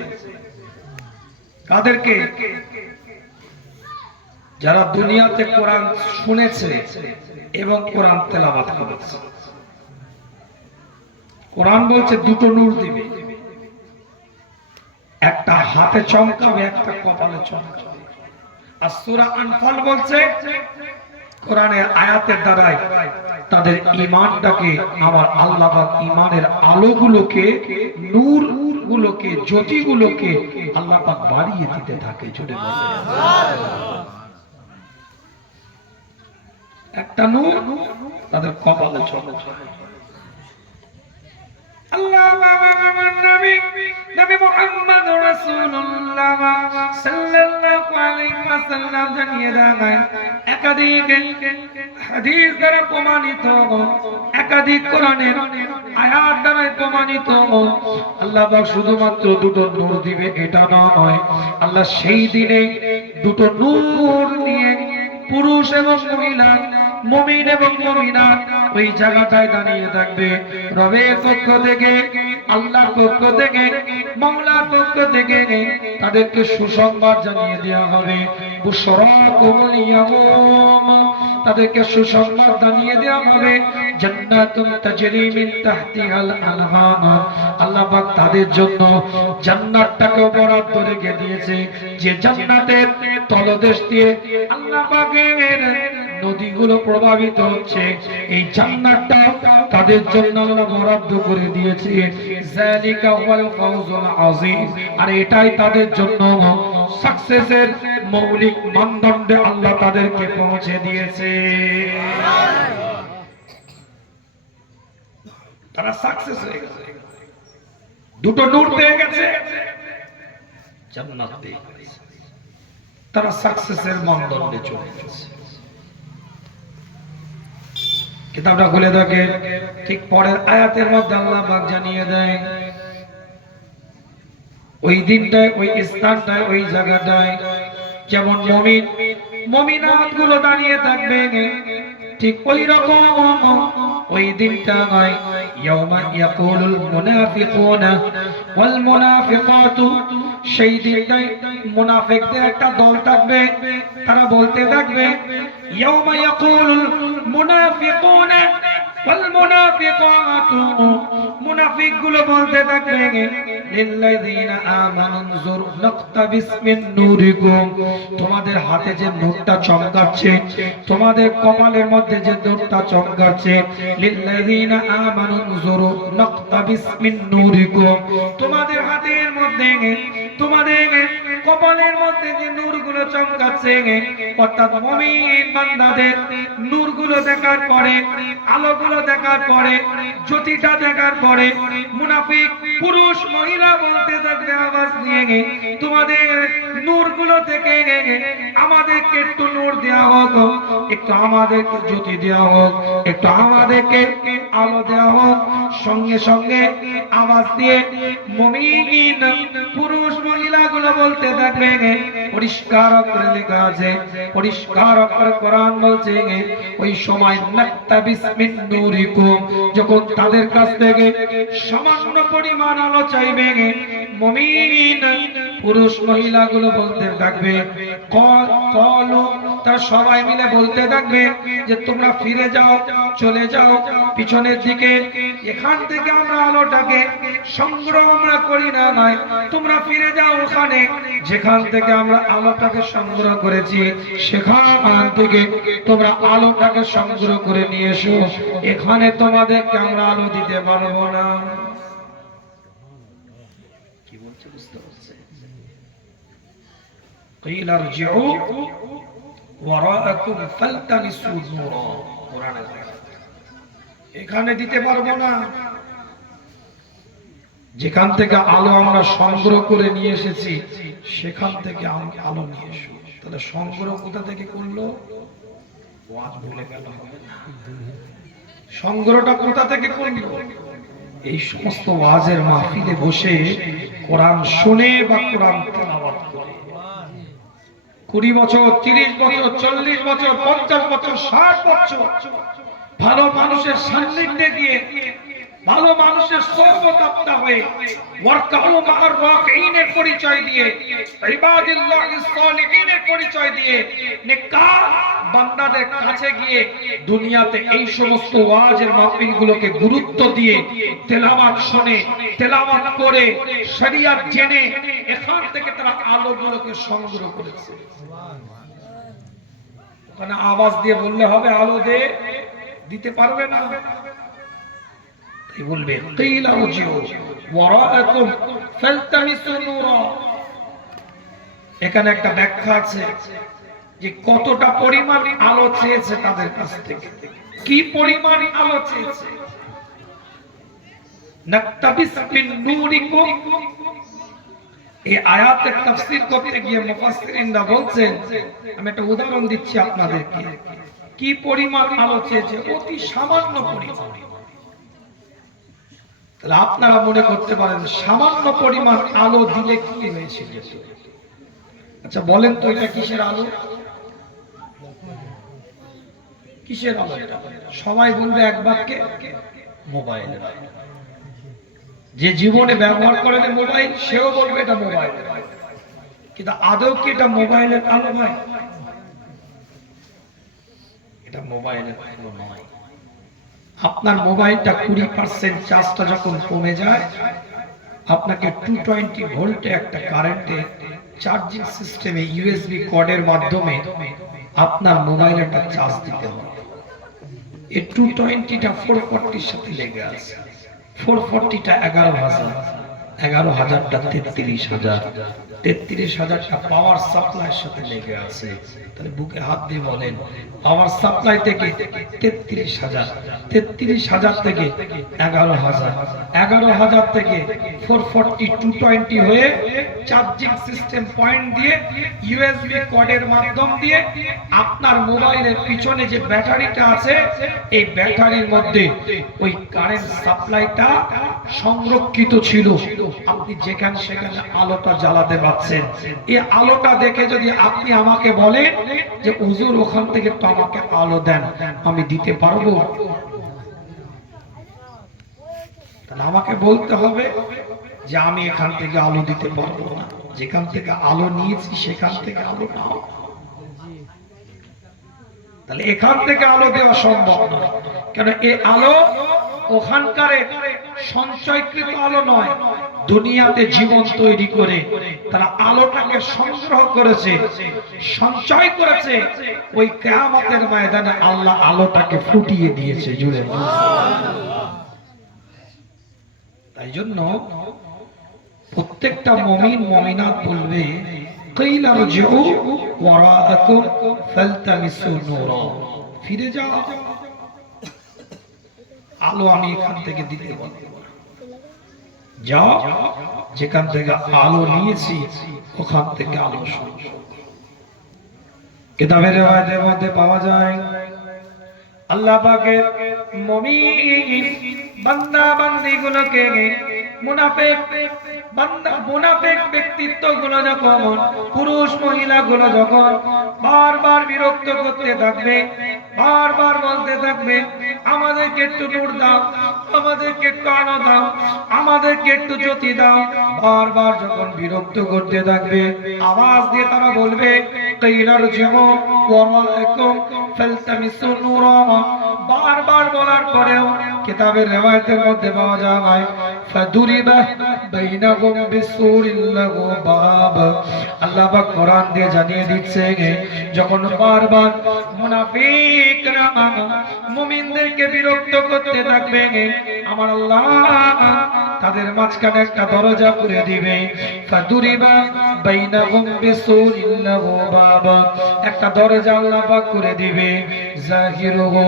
কাদেরকে? যারা দুনিয়াতে কোরআন শুনেছে এবং কোরআন তেলাওয়াত করেছে। কোরআন বলছে দুটো নূর দিবে, একটা হাতে চমকাবে, একটা কপালে চমকাবে। আর সূরা আনফাল বলছে কোরআনের আয়াতের দ্বারাই তাদের ঈমানটাকে, আমার আল্লাহ পাক ঈমানের আলোগুলোকে, নূরগুলোকে, জ্যোতিগুলোকে আল্লাহ পাক বাড়িয়ে দিতে থাকে। জোরে বলে একটা নূর তাদের কপালে চমকাবে। আল্লাহ নবী মুহাম্মদ রাসূলুল্লাহ সাল্লাল্লাহু আলাইহি ওয়াসাল্লাম জানিয়ে দেন, একাধিক হাদিস দ্বারা প্রমাণিত, একাধিক কোরআনের আয়াত দ্বারা প্রমাণিত, আল্লাহ পাক শুধুমাত্র দুটো নূর দিবে এটা নয়, আল্লাহ সেই দিনে দুটো নূর নিয়ে পুরুষ এবং মহিলা, মুমিন এবং মুমিনাত ওই জায়গাটায় দাঁড়িয়ে থাকবে। রবের পক্ষ থেকে, আল্লাহর পক্ষ থেকে, মাওলার পক্ষ থেকে তাদেরকে সুসংবাদ জানিয়ে দেওয়া হবে। বুশরাকুমুল ইয়াওম, তাদেরকে সুসংবাদ জানিয়ে দেওয়া হবে। জান্নাতুন তাজরি মিন তাহতিহাল আনহার, আল্লাহ পাক তাদের জন্য জান্নাতটাকে বরাদ্দ রেখে দিয়েছে, যে জান্নাতের তলদেশ দিয়ে আল্লাহ পাকের নদীগুলো প্রবাহিত হচ্ছে। এই জান্নাতটা তাদের জন্য আল্লাহ বরাদ্দ করে দিয়েছে। যালিকা ওয়াল ফাওজুল আযীম, আর এটাই তাদের জন্য সাকসেসের মৌলিক মানদণ্ডে আল্লাহ তাদেরকে পৌঁছে দিয়েছে। তারা সাকসেস হয়ে গেছে, দুটো নূর পেয়ে গেছে, জান্নাত পেয়ে গেছে, তারা সাকসেসের মানদণ্ডে চলে গেছে। কিতাবটা খুলে দেখে ঠিক পরের আয়াতের মধ্যে আল্লাহ পাক জানিয়ে দেয়, ওই দিনটায়, ওই স্থানটায়, ওই জায়গাটায় যেমন মুমিন মুমিনাত গুলো দাঁড়িয়ে থাকবে, ঠিক ওই রকম ওই দিনটা নয়। ইয়াউমা ইয়াকুলুল মুনাফিকুনা ওয়াল মুনাফিকাতু, সেই দিনটায় মুনাফিকদের একটা দল থাকবে, তারা বলতে থাকবে, ইয়াউমা ইয়াকুলুল মুনাফিকুনা ওয়াল মুনাফিকাতু, মুনাফিকগুলো বলতে থাকবে, লিল্লাযিনা আমানু নজুর নাকতাবিস মিন নূরিকুম, তোমাদের হাতে যে নূরটা চমকাচ্ছে, তোমাদের কপালের মধ্যে যে নূরটা চমকাচ্ছে, লিল্লাযিনা আমানু নজুর নাকতাবিস মিন নূরিকুম, তোমাদের হাতের মধ্যে, তোমাদের কপালের মধ্যে যে নূরগুলো চমকাচ্ছে, অর্থাৎ মুমিন বান্দাদের নূরগুলো দেখার পরে, আলোগুলো দেখার পরে, জ্যোতিটা দেখার পরে মুনাফিক পুরুষ মহিলা বলতে থাকবে আওয়াজ নিয়ে, তোমাদের নূরগুলো থেকে আমাদেরকে একটু নূর দেওয়া হোক, একটু আমাদেরকে জ্যোতি দেওয়া হোক, একটু আমাদেরকে আলো দেওয়া হোক। সঙ্গে সঙ্গে আওয়াজ দিয়ে মুমিন পুরুষ মহিলাগুলো বলতে থাকবে, পরিষ্কার করে লেখা আছে, পরিষ্কার করে কোরআন বলছে, ওই সময় নাকতাবিস মিন নূরিকুম, যখন তাদের কাছ থেকে সামান্য পরিমাণ আলো চাইবে, মুমিন পুরুষ মহিলাগুলো বলতে থাকবে, কলু, তারা সবাই মিলে বলতে থাকবে যে তোমরা ফিরে যাও, চলে যাও পিছনের দিকে, এখান থেকে আমরা আলোটাকে সংগ্রহ আমরা করি না, নয় তোমরা ফিরে যাও ওখানে যেখান থেকে আমরা আলোটাকে সংগ্রহ করেছি, সেখান থেকে তোমরা আলোটাকে সংগ্রহ করে নিয়ে এসো, এখানে তোমাদেরকে আমরা আলো দিতে পারবো না। কি বলছে বুঝতে পারছে? قيل ارجعوا وراءكم فالتمسوا نورا, কোরআনে এখানে দিতে পারবো না, যেখান থেকে আলো আমরা সংগ্রহ করে নিয়ে এসেছি সেখান থেকে আলো নিয়ে এসো। তাহলে সংগ্রহ কোথা থেকে করলো? ওয়াজ ভুলে গেল, সংগ্রহটা কোথা থেকে করলো? এই সমস্ত ওয়াজের মাহফিলে বসে কোরআন শুনে বা কোরআন তেলাওয়াত করে 20 বছর, 30 বছর, 40 বছর, 50 বছর, 60 বছর ভালো মানুষের সান্নিধ্যে গিয়ে, ভালো মানুষের সহবতাপ্তা হয়ে, ওয়ারকাউ মা'আর রাকিঈনের পরিচয় দিয়ে, ইবাদিল্লাহিস সালিহিনের পরিচয় দিয়ে, নেককার বান্দাদের কাছে গিয়ে দুনিয়াতে এই সমস্ত ওয়াজের মাহফিলগুলোকে গুরুত্ব দিয়ে তেলাওয়াত শুনে, তেলাওয়াত করে, শরিয়ত জেনে এখান থেকে তারা আলোগুলোকে সংগ্রহ করেছে। ওখানে আওয়াজ দিয়ে বললে হবে আলো দে, দিতে পারবে না। তাই বলবে কিলা উজিউ ওয়ারাআকুম ফালতামিসু নূরা। এখানে একটা ব্যাখ্যা আছে যে কতটা পরিমাণ আলো চেয়েছে তাদের কাছ থেকে, কি পরিমাণ আলো চেয়েছে। নাকতাবিস মিন নূরিকুম, এই আয়াতের তাফসীর করতে গিয়ে মুফাসসিরিনরা বলছেন, আমি একটা উদাহরণ দিচ্ছি আপনাদেরকে, কি পরিমাণ আলো চেয়েছে, অতি সামান্য পরিমাণ। তাহলে আপনারা মনে করতে পারেন সামান্য পরিমাণ আলো দিলে কি হয়েছে। আচ্ছা বলেন তো এটা কিসের আলো? কিসের আলো এটা? সবাই বলবে এক বাক্যে মোবাইলের আলো। যে জীবনে ব্যবহার করে না মোবাইল সেও বলবে এটা মোবাইল। কিন্তু আদৌ কি এটা মোবাইলের আলো নয়? এটা মোবাইলের আলো নয়। আপনার মোবাইলটা 20% চার্জটা যখন কমে যায়, আপনাকে 220 ভোল্টে একটা কারেন্টে চার্জিং সিস্টেমে ইউএসবি কর্ডের মাধ্যমে আপনার মোবাইলে একটা চার্জ দিতে হবে। এই 220টা 440 সাথে লেগে আছে। 440টা 11,000, 11,000টা 33,000, 33,000টা পাওয়ার সাপ্লাইয়ের সাথে লেগে আছে। তাহলে বুকে হাত দিয়ে বলেন, পাওয়ার সাপ্লাই থেকে 33,000, 33,000 থেকে 11,000, 11,000 থেকে 440, 220 হয়ে চার্জিং সিস্টেম পয়েন্ট দিয়ে ইউএসবি কর্ডের মাধ্যম দিয়ে আপনার মোবাইলের পিছনে যে ব্যাটারিটা আছে, এই ব্যাটারির মধ্যে ওই কারেন্ট সাপ্লাইটা সংরক্ষিত ছিল। আপনি যেখানে সেখানে আলোটা জ্বালাতে পারছেন। এই আলোটা দেখে যদি আপনি আমাকে বলেন যে হুজুর ওখান থেকে তো আমাকে আলো দেন, আমি দিতে পারবো? তাহলে আমাকে বলতে হবে যে আমি এখান থেকে আলো দিতে পারবো না, যেখান থেকে আলো নিয়েছি সেখান থেকে আলো নাও। তাহলে এখান থেকে আলো দেওয়া সম্ভব নয়, কেন এই আলো ওখানকার সঞ্চয়কৃত আলো নয়। দুনিয়াতে জীবন তৈরি করে তারা আলোটাকে সংগ্রহ করেছে, সঞ্চয় করেছে, ওই কিয়ামতের ময়দানে আল্লাহ আলোটাকে ফুটিয়ে দিয়েছে জুড়ে। তাই জন্য প্রত্যেকটা মুমিন মুমিনাত বলবে কিলা রজিউ ওয়ারাআকুম ফালতামিসু নূরা, ফিরে যাও, আলো আমি এখান থেকে দিতে পারবো না। যাও, যেখান থেকে আলো নিয়েছি ওখান থেকে আলো সংগ্রহ। কিতাবের রিওয়ায়াতের মধ্যে পাওয়া যায় আল্লাহ পাকের মুমিন বান্দা বান্দীগুলোকে মুনাফিক বান্দা, মুনাফিক ব্যক্তিত্বগুলো যখন, পুরুষ মহিলাগুলো যখন বারবার বিরক্ত করতে থাকবে, বারবার বলতে থাকবে আমাদেরকে একটু নূর দাও, আমাদেরকে একটু আলো দাও, আমাদেরকে একটু জ্যোতি দাও, বারবার যখন বিরক্ত করতে থাকবে, আওয়াজ দিয়ে তারা বলবে কিলা রজিউ ওয়ারাআকুম ফালতামিসু নূরা। বারবার বলার পরেও কিতাবের রিওয়ায়াতের মধ্যে পাওয়া যায় ফাদুরিবা বাইনাহুম বিসুরিল লাহু বাব। আল্লাহ পাক কোরআন দিয়ে জানিয়ে দিচ্ছে যখন বারবার মুনাফিকরা মুমিনদেরকে বিরক্ত করতে থাকবে, আমার আল্লাহ তাদের মাঝখানে একটা দরজা করে দিবে। ফাদুরিবা বাইনাহুম বিসুরিল লাহু বাব, একটা দরজা আল্লাহ পাক করে দিবে। জাহিরুহু,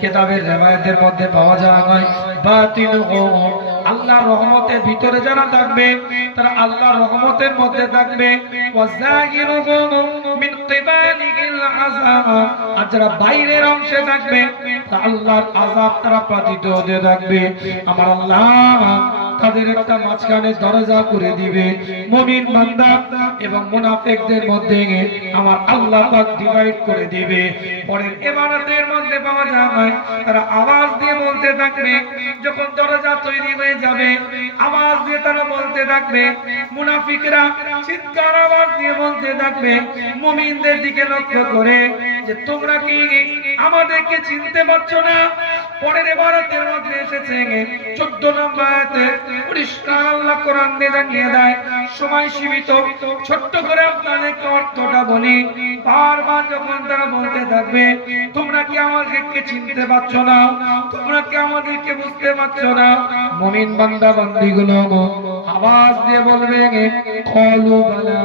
কিতাবের রিওয়ায়াতের মধ্যে পাওয়া যায় বাতিনুহু আল্লাহর রহমতের ভিতরে যারা থাকবে তারা আল্লাহর রহমতের মধ্যে থাকবে। ওয়াযাহিরুহুম মিন কিবালিল আযাব, আর যারা বাইরের অংশে থাকবে তা আল্লাহর আযাব তারা পাতিত হতে থাকবে। আমার আল্লাহ তাদের একটা মাঝখানে দরজা করে দিবে, মুমিন বান্দা এবং মুনাফিকদের মধ্যে আমার আল্লাহ পাক ডিভাইড করে দিবে। পরের ইবাদতের মধ্যে পাওয়া যায় তারা আওয়াজ দিয়ে বলতে থাকবে, যখন দরজা তৈরি হয়ে যাবে আওয়াজ দিয়ে তারা বলতে থাকবে, মুনাফিকরা চিৎকার আওয়াজ দিয়ে বলতে থাকবে মুমিনদের দিকে লক্ষ্য করে যে তোমরা কি আমাদেরকে চিনতে পারছো না? পরের ইবাদতের মধ্যে এসেছে 14 নম্বর আয়াতে পরিষ্কার আল্লাহ কোরআন দিয়ে জানিয়ে দেয়, সময় সীমিত, ছোট্ট করে আপনাদেরকে অর্থটা বলি। বারবার যখন তারা বলতে থাকবে তোমরা কি আমাদেরকে চিনতে পারছো না, তোমরা কি আমাদেরকে বুঝতে পারছো না, মুমিন বান্দা বান্দীগুলো আওয়াজ দিয়ে বলবে ক্বালু বালা,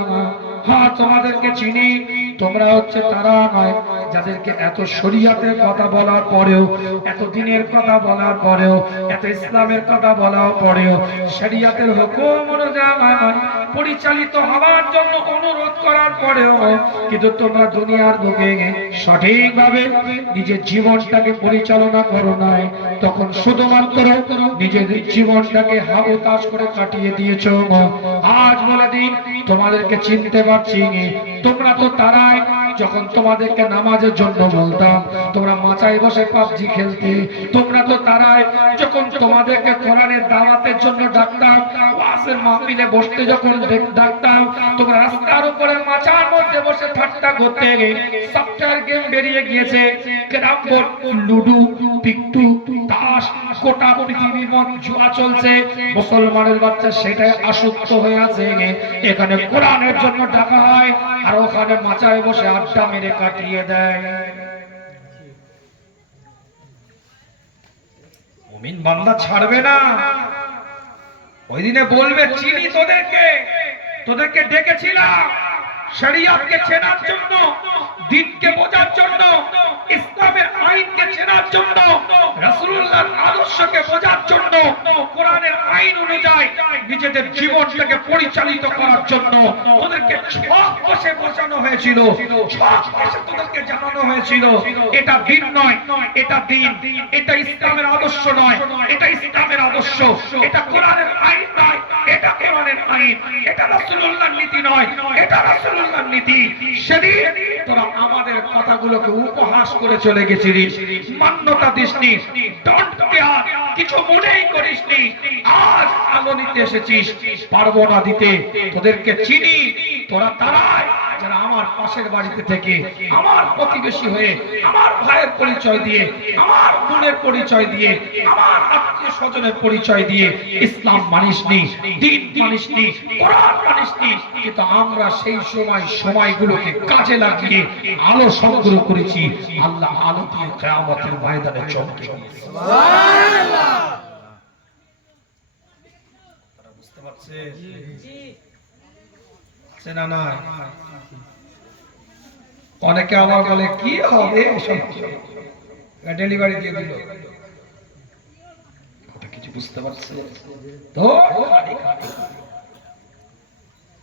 হ্যাঁ তোমাদেরকে চিনি, তোমরা হচ্ছে তারা নয় যাদেরকে এত শরীয়তের কথা বলার পরেও, এত দিনের কথা বলার পরেও, এত ইসলামের কথা বলার পরেও, শরীয়তের হুকুম অনুযায়ী পরিচালিত হওয়ার জন্য অনুরোধ করার পরেও কিন্তু তোমরা দুনিয়ার বুকে সঠিকভাবে নিজের জীবনটাকে পরিচালনা করো নাই, তখন শুধুমাত্র নিজের জীবনটাকে হাবুতাশ করে কাটিয়ে দিয়েছো। আজ বলে দিন তোমাদেরকে চিনতে পারছি, তোমরা তো তারাই যখন তোমাদেরকে নামাজের জন্য বলতাম তোমরা মাচায় বসে পাবজি খেলতে, তোমরা তো তারাই যখন তোমাদেরকে কোরআনের দাওয়াতের জন্য ডাকতাম, ওয়াজের মাহফিলে বসতে যখন ডাকতাম তোমরা রাস্তার উপরে মাচার মধ্যে বসে ঠাট্টা করতে। সফটওয়্যার গেম বেরিয়ে গিয়েছে, ক্যারাম বোর্ড, লুডু, পিকটু, তাস, গোটা পৃথিবীর মধ্যে জুয়া চলছে, মুসলমানের বাচ্চা সেটাই আসক্ত হয়ে আছে। এখানে কোরআনের জন্য ডাকা হয় আর ওখানে মাচায় বসে আড্ডা মেরে কাটিয়ে দেয়। মুমিন বান্দা ছাড়বে না, ওই দিনে বলবে চিনি তোদেরকে, তোদেরকে ডেকেছিলাম শরীয়তকে চেনার জন্য, দ্বীনকে বোঝার জন্য, ইসলামের আইনকে চেনার জন্য, রাসূলুল্লাহর আদর্শকে বোঝার জন্য, কোরআনের আইন অনুযায়ী নিজেদের জীবনটাকে পরিচালিত করার জন্য ওদেরকে ছক কষে বোঝানো হয়েছিল, ছক কষে তোদেরকে জানানো হয়েছিল এটা দ্বীন নয়, এটা দ্বীন, এটা ইসলামের আদর্শ নয়, এটা ইসলামের আদর্শ, এটা কোরআনের আইন নয়, এটা কোরআনের আইন, এটা রাসূলুল্লাহর নীতি নয়, এটা রাসূলুল্লাহর নীতি। সেদিন তোরা আমাদের কথাগুলোকে উপহাস করে চলে গেছিলিস, মান্যতা দিসনি, ডন্ট কেয়ার, কিছু মনেই করিসনি। আজ আলো নিতে এসেছিস, পারবো না দিতে, তোদেরকে চিনি, তোরা তারাই যারা আমার পাশের বাড়িতে থেকে আমার প্রতিবেশী হয়ে আমার ভাইয়ের পরিচয় দিয়ে, আমার বোনের পরিচয় দিয়ে, আমার আত্মীয় স্বজনের পরিচয় দিয়ে ইসলাম মানিসনি, দ্বীন মানিসনি, কোরআন মানিসনি, কিন্তু আমরা সেই সময়গুলোকে কাজে লাগিয়ে আলো সংগ্রহ করেছি। আল্লাহ আলো দিয়ে কিয়ামতের ময়দানে চমকে দিয়েছে। সুবহানাল্লাহ। তারা বুঝতে পারছে? জি না না। অনেকে আবার বলে কি হবে সব ডেলিভারি দিয়ে দিল, কথা কিছু বুঝতে পারছে তো?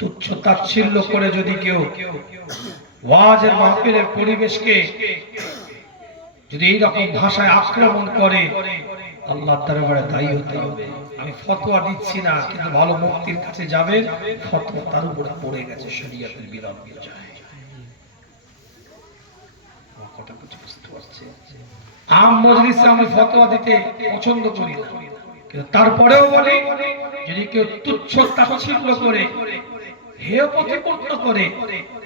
তুচ্ছ তাচ্ছিল্য করে যদি কেউ ওয়াজের মাহফিলের পরিবেশকে যদি এইরকম ভাষায় আক্রমণ করে আল্লাহর দরবারে দায়ী হতে হবে। আমি ফতোয়া দিচ্ছি না, কিন্তু ভালো মুফতির কাছে যাবেন, ফতোয়া তার উপরে পড়ে গেছে, শরীয়তের বিধান যায়। কথা কিছু বুঝতে পারছে? আম মজলিসে আমি ফতোয়া দিতে পছন্দ করি না, কিন্তু তারপরেও বলি যদি কেউ তুচ্ছ তাচ্ছিল্য করে, হেয় প্রতিপন্ন করে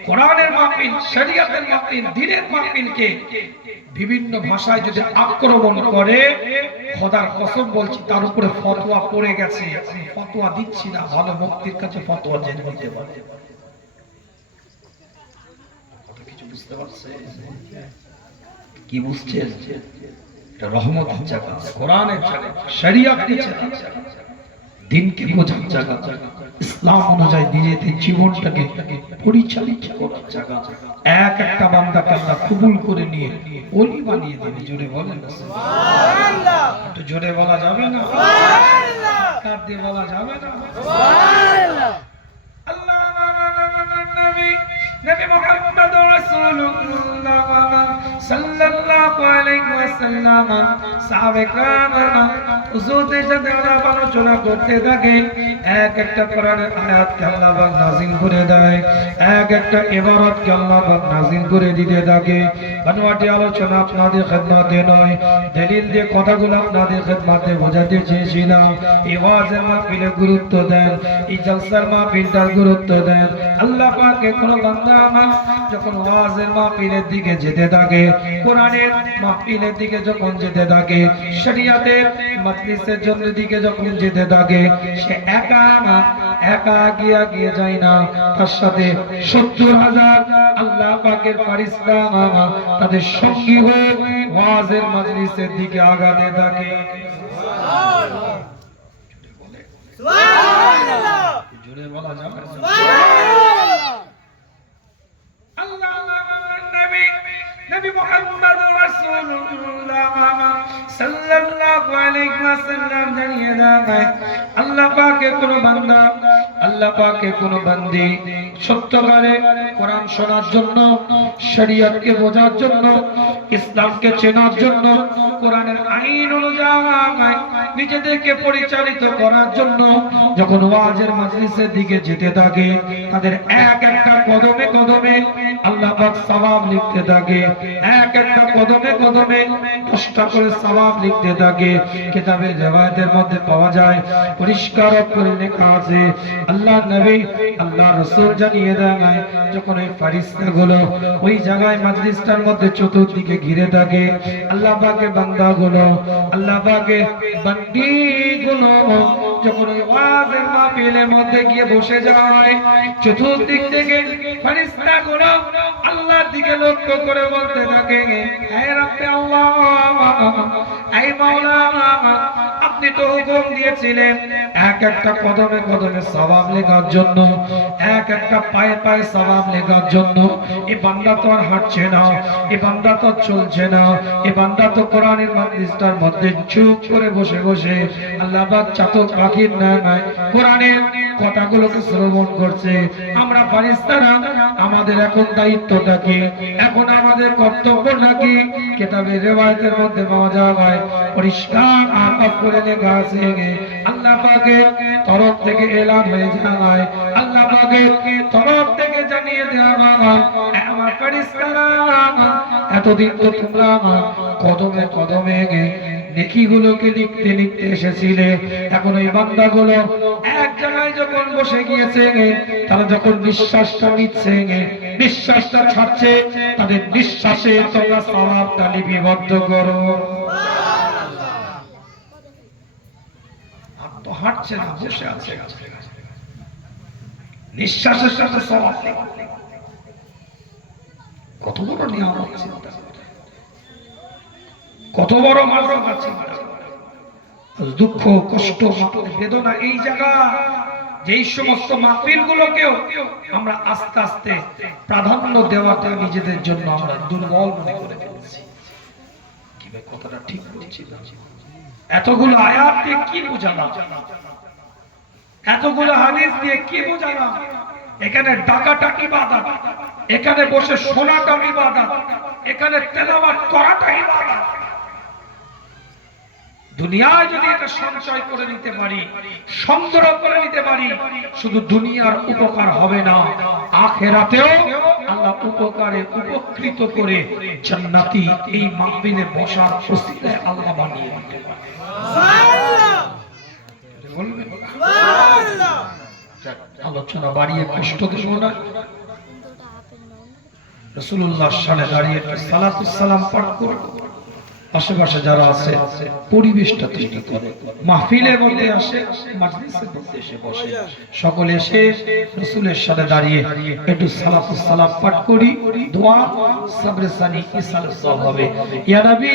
কোরআনের মাহফিল, শরীয়তের মাহফিল, দ্বীনের মাহফিলকে বিভিন্ন ভাষায় যদি আক্রমণ করে, খোদার কসম বলছি তার উপরে ফতোয়া পড়ে গেছে। আমি ফতোয়া দিচ্ছি না, ভালো মুফতির কাছে ফতোয়া জেনে নিতে পারে। কথা কিছু বুঝতে পারছে? কি বুঝছেন? এটা রহমতের জায়গা, কোরআনের জায়গা, শরীয়তের জায়গা, দ্বীনকে বোঝার জায়গা, ইসলাম অনুযায়ী নিজেদের জীবনটাকে পরিচালিত করার জায়গা। এক একটা বান্দাকে আল্লাহ কবুল করে নিয়ে ওলি বানিয়ে দেবে। জোরে বলেন সুবহানাল্লাহ। একটু জোরে বলা যাবে না? সুবহানাল্লাহ। চিৎকার দিয়ে বলা যাবে না সুবহানাল্লাহ। আল্লাহ নবী নবী মুহাম্মদ রাসূলুল্লাহ সাল্লাল্লাহু আলাইহি ওয়াসাল্লাম সাহাবে کرام হুজুরদের সাথে আলোচনা করতে থাকে। এক একটা কোরআনের আয়াতকে আল্লাহ পাক নাযিল করে দেয়, এক একটা ইবারতকে আল্লাহ পাক নাযিল করে দিতে থাকে। বানোয়াটি আলোচনা আপনাদের খিদমতে নয়, দলিল দিয়ে কথাগুলো আপনাদের খিদমতে বোঝাতে চেয়েছিলাম। এই ওয়াজের মাহফিলে গুরুত্ব দেন, এই জলসার মাহফিলটার গুরুত্ব দেন। আল্লাহ পাকের কোন বান্দা আমার যখন ওয়াজের মাহফিলের দিকে যেতে থাকে, কোরআনের মাহফিলের দিকে যখন যেতে থাকে, শরিয়াতের মজলিসের জন্য দিকে যখন যেতে থাকে, সে একা গিয়ে যায় না, তার সাথে ৭০,০০০ আল্লাহ পাকের ফেরেশতা তাদের সঙ্গী হয়ে ওয়াজের মজলিসের দিকে আগাতে থাকে। সুবহানাল্লাহ সুবহানাল্লাহ জোরে বলা যাবে না সুবহানাল্লাহ। আল্লাহ নবী নবী মুহাম্মদ রাসূলুল্লাহ সাল্লাল্লাহু আলাইহি ওয়াসাল্লাম জানিয়ে দেয়, আল্লাহ পাকের কোন বান্দা, আল্লাহ পাকের কোন বান্দি সত্যকারে কোরআন শোনার জন্য, শরীয়তকে বোঝার জন্য, ইসলামকে চেনার জন্য, কোরআনের আইন অনুযায়ী নিজেদেরকে পরিচালিত করার জন্য যখন ওয়াজের মজলিসের দিকে যেতে থাকে, তাদের এক একটা কদমে কদমে আল্লাহ পাক সওয়াব লিখতে থাকে। এক একটা কদমে কদমে 10টা করে সওয়াব লিখতে থাকে। কিতাবের রিওয়ায়াতের মধ্যে পাওয়া যায়, পরিষ্কার করে লেখা আছে, আল্লাহ নবী আল্লাহ রাসূল জানিয়ে দেয়, যখন ওই ফেরেশতাগুলো ওই জায়গায় মজলিসটার মধ্যে চতুর্দিকে ঘিরে থাকে, আল্লাহ পাকের বান্দাগুলো, আল্লাহ পাকের বান্দীগুলো যখন ওই ওয়াজের মাহফিলের মধ্যে গিয়ে বসে যায়, চতুর্দিক থেকে ফেরেশতাগুলো আল্লাহর দিকে লক্ষ্য করে বলতে থাকে, হে রব্বে আল্লাহ, হে মাওলা, আপনি তো হুকুম দিয়েছিলেন এক একটা কদমে কদমে সওয়াব লেখার জন্য, এক একটা পায়ে পায়ে সওয়াব লেখার জন্য। এই বান্দা তো আর হাঁটছে না, এই বান্দা তো চলছে না, এই বান্দা তো কোরআনের মজলিসটার মধ্যে চুপ করে বসে বসে আল্লাহ পাক চাতক পাখির ন্যায় কোরআনের কথাগুলোকে শ্রবণ করছে। আমরা ফেরেশতারা আমাদের এখন দায়িত্বটা কি, এখন আমাদের কর্তব্যটা কি? কিতাবের রিওয়ায়াতের মধ্যে পাওয়া যায়, পরিষ্কার আর করে লেখা আছে, আল্লাহ পাকের তরফ থেকে এলান হয়ে যায়, আল্লাহ পাকের তরফ থেকে জানিয়ে দেওয়া হয়, আমার ফেরেশতারা এতদিন তো তোমরা কদমে কদমে নেকিগুলোকে লিখতে লিখতে এসেছিলে, এখন এই বান্দাগুলো এক জায়গায় যখন বসে গিয়েছে, তারা যখন নিঃশ্বাসটা নিচ্ছে, নিঃশ্বাসটা ছাড়ছে, তাদের নিঃশ্বাসে তোমরা সওয়াবটা লিপিবদ্ধ করো। আর তো হাঁটছে না, বসে আছে, নিঃশ্বাসের সাথে সওয়াব। কত বড় নিয়ামত চিন্তা, কত বড় মানবতা চিন্তা। দুঃখ, কষ্ট, বেদনা, এই জায়গা যেই সমস্ত মাহফিলগুলোকেও আমরা আস্তে আস্তে প্রাধান্য দেওয়াটা নিজেদের জন্য আমরা দুর্বল মনে করে ফেলছি। কি ভাই, কথাটা ঠিক বলছি না? এতগুলো আয়াত দিয়ে কি বোঝালাম, এতগুলো হাদিস দিয়ে কি বোঝালাম? এখানে ডাকাটা ইবাদত, এখানে বসে শোনাটা ইবাদত, এখানে তেলাওয়াত করাটা ইবাদত। দুনিয়ায় যদি এটা সঞ্চয় করে নিতে পারি, সংগ্রহ করে নিতে পারি, শুধু দুনিয়ার উপকার হবে না, আখিরাতেও আল্লাহ উপকারে উপকৃত করে জান্নাতি এই মাহফিলে বসার ওসিলায় আল্লাহ বানিয়ে দিতে পারে। সুবহানাল্লাহ বলবেন সুবহানাল্লাহ। আলোচনা বাড়িয়ে কষ্ট দেব না, রাসূলুল্লাহর সামনে দাঁড়িয়ে সালাতুস সালাম পাঠ করব। আশেপাশে যারা আছে পরিবেশটা তৈরি করে, মাহফিলের মধ্যে আসে, মাজলিসের মধ্যে এসে বসে, সকলে এসে রাসূলের সাথে দাঁড়িয়ে একটু সালাতুস সালাম পাঠ করি, দোয়া সাবরে সানি ইসাল সব হবে। ইয়া নবী